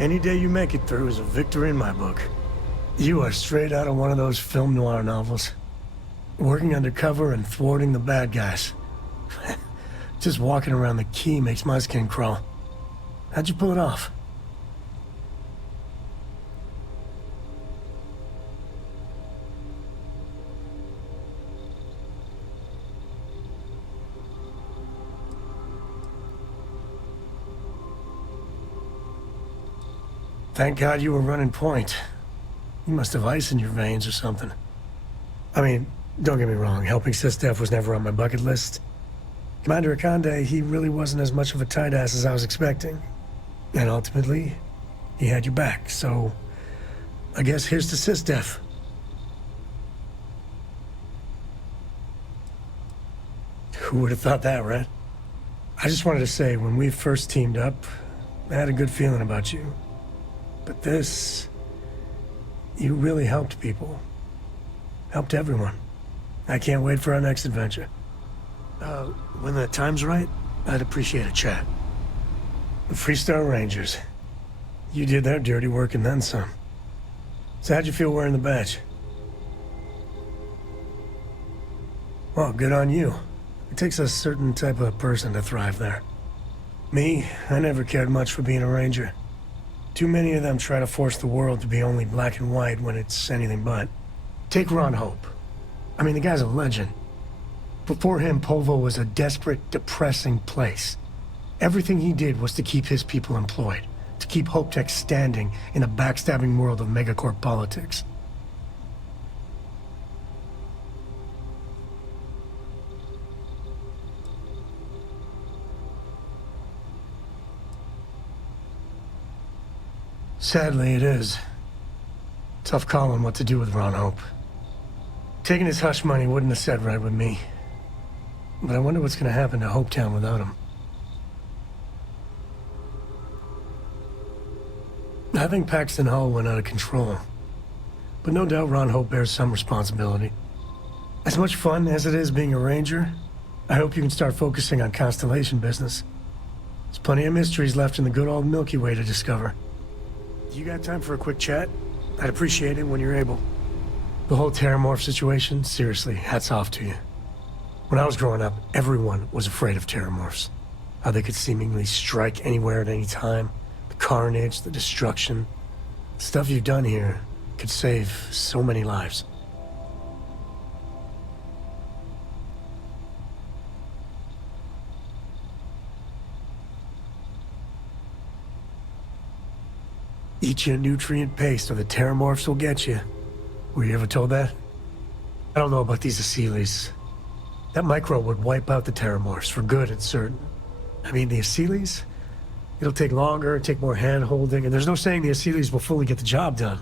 Any day you make it through is a victory in my book. You are straight out of one of those film noir novels. Working undercover and thwarting the bad guys. Just walking around the key makes my skin crawl. How'd you pull it off? Thank God you were running point. You must have ice in your veins or something. I mean, don't get me wrong, helping SysDef was never on my bucket list. Commander Akande, he really wasn't as much of a tight ass as I was expecting. And ultimately, he had your back, so I guess here's to SysDef. Who would have thought that, right? I just wanted to say, when we first teamed up, I had a good feeling about you. But this... you really helped people. Helped everyone. I can't wait for our next adventure. When the time's right, I'd appreciate a chat. The Freestar Rangers. You did their dirty work and then some. So how'd you feel wearing the badge? Well, good on you. It takes a certain type of person to thrive there. Me, I never cared much for being a ranger. Too many of them try to force the world to be only black and white when it's anything but. Take Ron Hope. I mean, the guy's a legend. Before him, Polvo was a desperate, depressing place. Everything he did was to keep his people employed, to keep Hope Tech standing in the backstabbing world of megacorp politics. Sadly, it is. Tough calling what to do with Ron Hope. Taking his hush money wouldn't have sat right with me. But I wonder what's gonna happen to Hopetown without him. I think Paxton Hall went out of control. But no doubt Ron Hope bears some responsibility. As much fun as it is being a ranger, I hope you can start focusing on Constellation business. There's plenty of mysteries left in the good old Milky Way to discover. You got time for a quick chat? I'd appreciate it when you're able. The whole Terramorph situation, seriously, hats off to you. When I was growing up, everyone was afraid of Terramorphs. How they could seemingly strike anywhere at any time. The carnage, the destruction. The stuff you've done here could save so many lives. Eat your nutrient paste or the Terramorphs will get you. Were you ever told that? I don't know about these Asylees. That microbe would wipe out the Terramorphs for good and certain. I mean, the Asylees? It'll take longer, take more hand-holding, and there's no saying the Asylees will fully get the job done.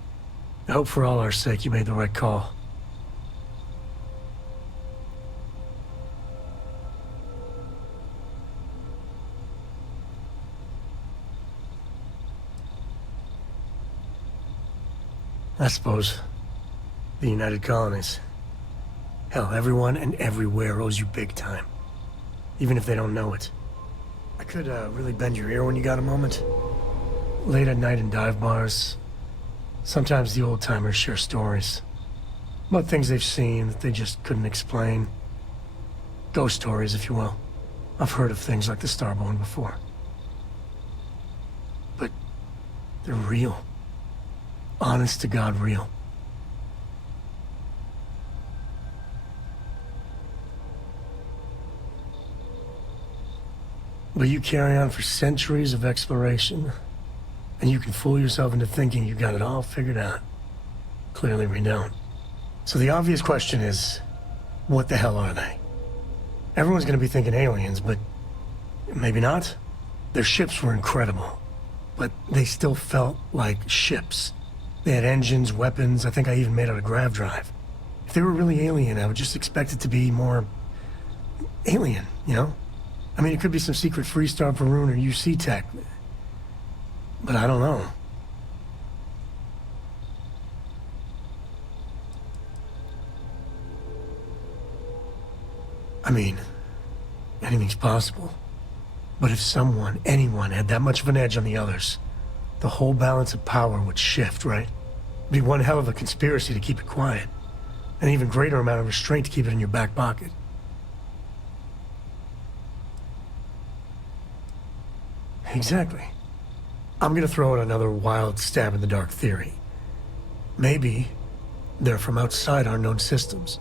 I hope for all our sake you made the right call. I suppose. The United Colonies. Hell, everyone and everywhere owes you big time. Even if they don't know it. I could really bend your ear when you got a moment. Late at night in dive bars. Sometimes the old-timers share stories. About things they've seen that they just couldn't explain. Ghost stories, if you will. I've heard of things like the Starborn before. But they're real. Honest to God real. But you carry on for centuries of exploration, and you can fool yourself into thinking you got it all figured out. Clearly we don't. So the obvious question is, what the hell are they? Everyone's gonna be thinking aliens, but maybe not. Their ships were incredible, but they still felt like ships. They had engines, weapons, I think I even made out a grav drive. If they were really alien, I would just expect it to be more... alien, you know? I mean, it could be some secret Freestar Perun or UC tech. But I don't know. I mean, anything's possible. But if someone, anyone, had that much of an edge on the others, the whole balance of power would shift, right? It'd be one hell of a conspiracy to keep it quiet. An even greater amount of restraint to keep it in your back pocket. Exactly. I'm gonna throw out another wild stab in the dark theory. Maybe they're from outside our known systems.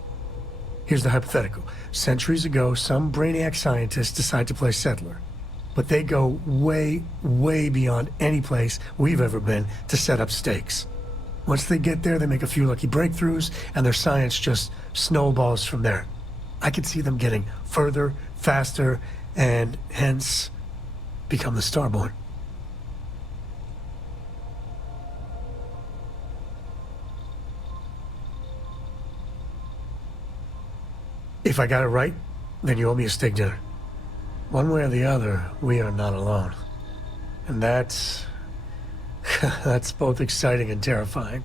Here's the hypothetical. Centuries ago, some brainiac scientists decide to play settler. But they go way, way beyond any place we've ever been to set up stakes. Once they get there, they make a few lucky breakthroughs, and their science just snowballs from there. I could see them getting further, faster, and hence become the Starborn. If I got it right, then you owe me a steak dinner. One way or the other, we are not alone. And that's that's both exciting and terrifying.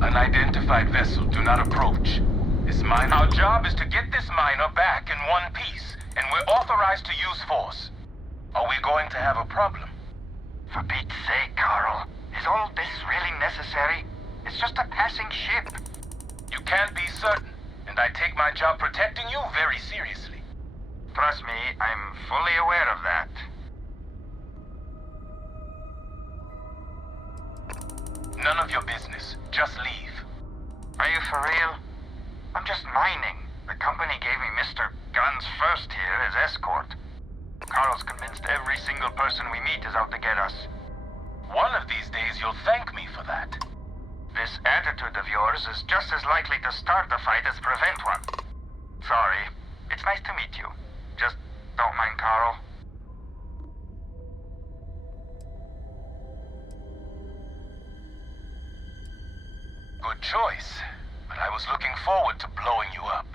Unidentified vessel, do not approach. This mine. Our job is to get this miner back in one piece, and we're authorized to use force. Are we going to have a problem? For Pete's sake, Carl. Is all this really necessary? It's just a passing ship. You can't be certain, and I take my job protecting you very seriously. Trust me, I'm fully aware of that. None of your business. Just leave. Are you for real? I'm just mining. The company gave me Mr. Guns First here as escort. Carl's convinced every single person we meet is out to get us. One of these days you'll thank me for that. This attitude of yours is just as likely to start a fight as prevent one. Sorry. It's nice to meet you. Just don't mind Carl. Good choice, but I was looking forward to blowing you up.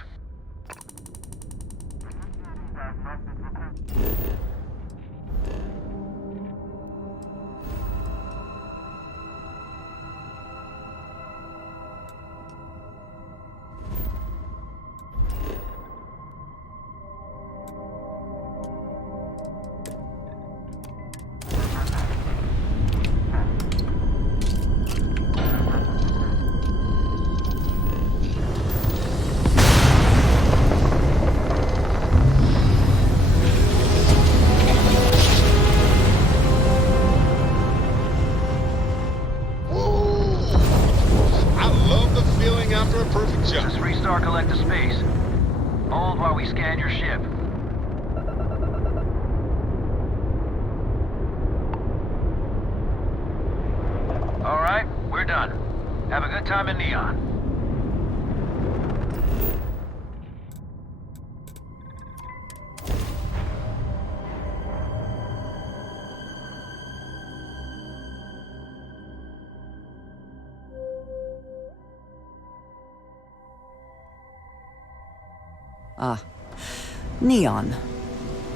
spend time in Neon. Ah, Neon.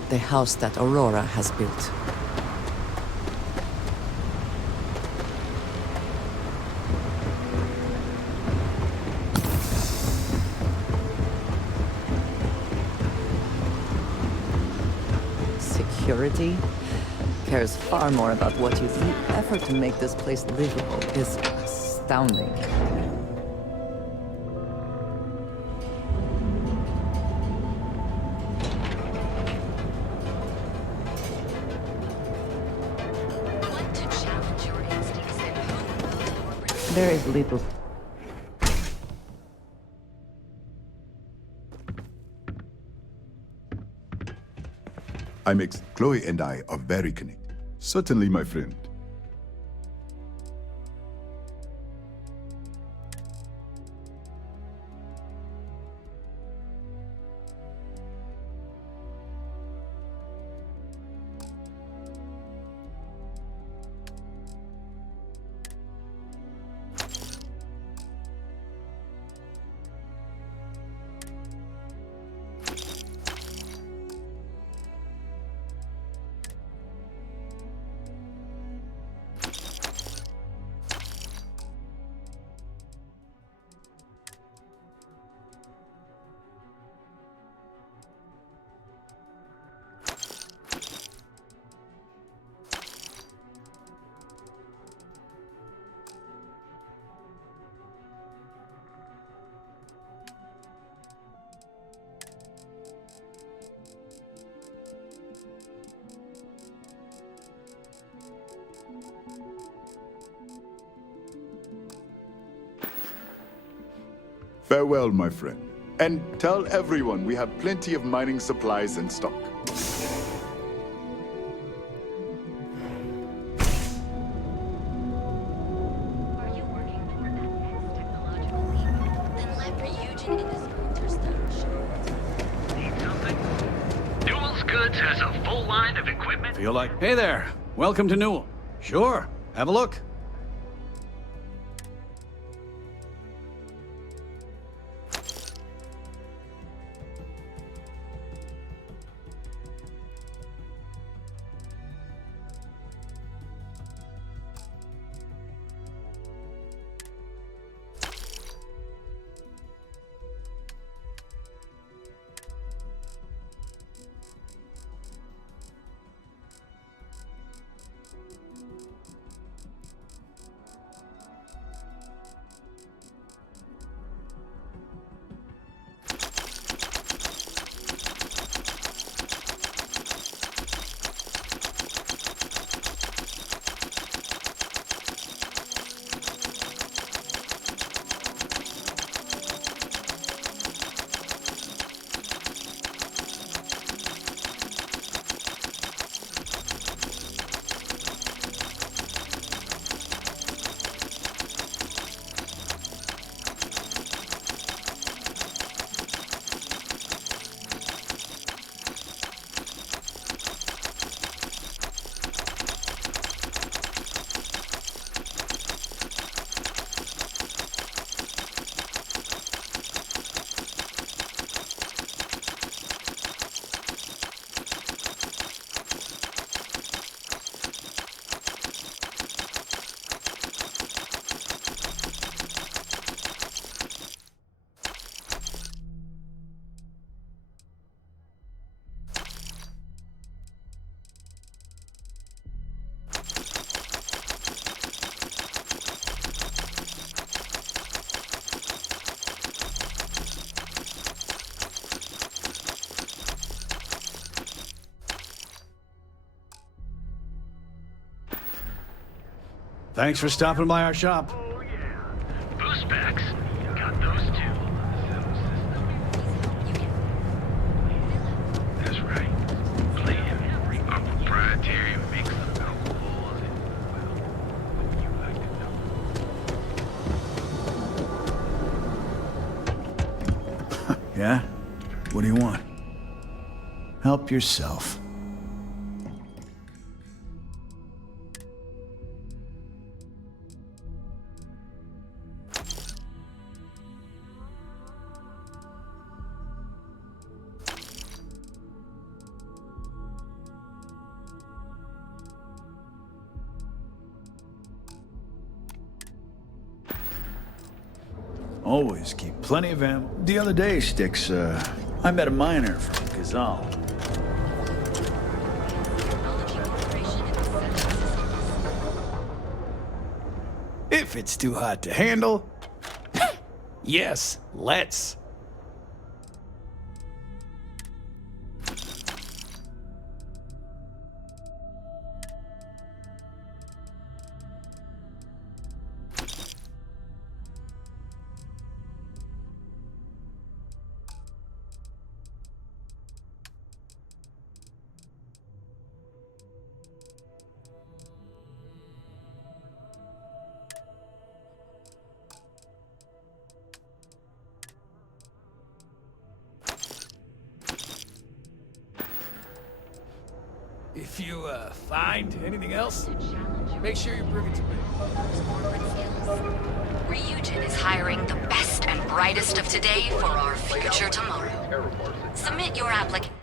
The house that Aurora has built. Security cares far more about what you do. The effort to make this place livable is astounding. There is little. Chloe and I are very connected. Certainly, my friend. Farewell, my friend. And tell everyone we have plenty of mining supplies in stock. Newell's Goods has a full line of equipment. Feel like, hey there, welcome to Newell. Sure, have a look. Thanks for stopping by our shop. Boost packs. Got those too. That's right. Play our proprietary mix of alcohol. What do you want? Help yourself. Always keep plenty of ammo. The other day, Sticks, I met a miner from Kazal. If it's too hot to handle, yes, let's. If you, find anything else, make sure you bring it to me. Ryujin is hiring the best and brightest of today for our future tomorrow. Submit your application.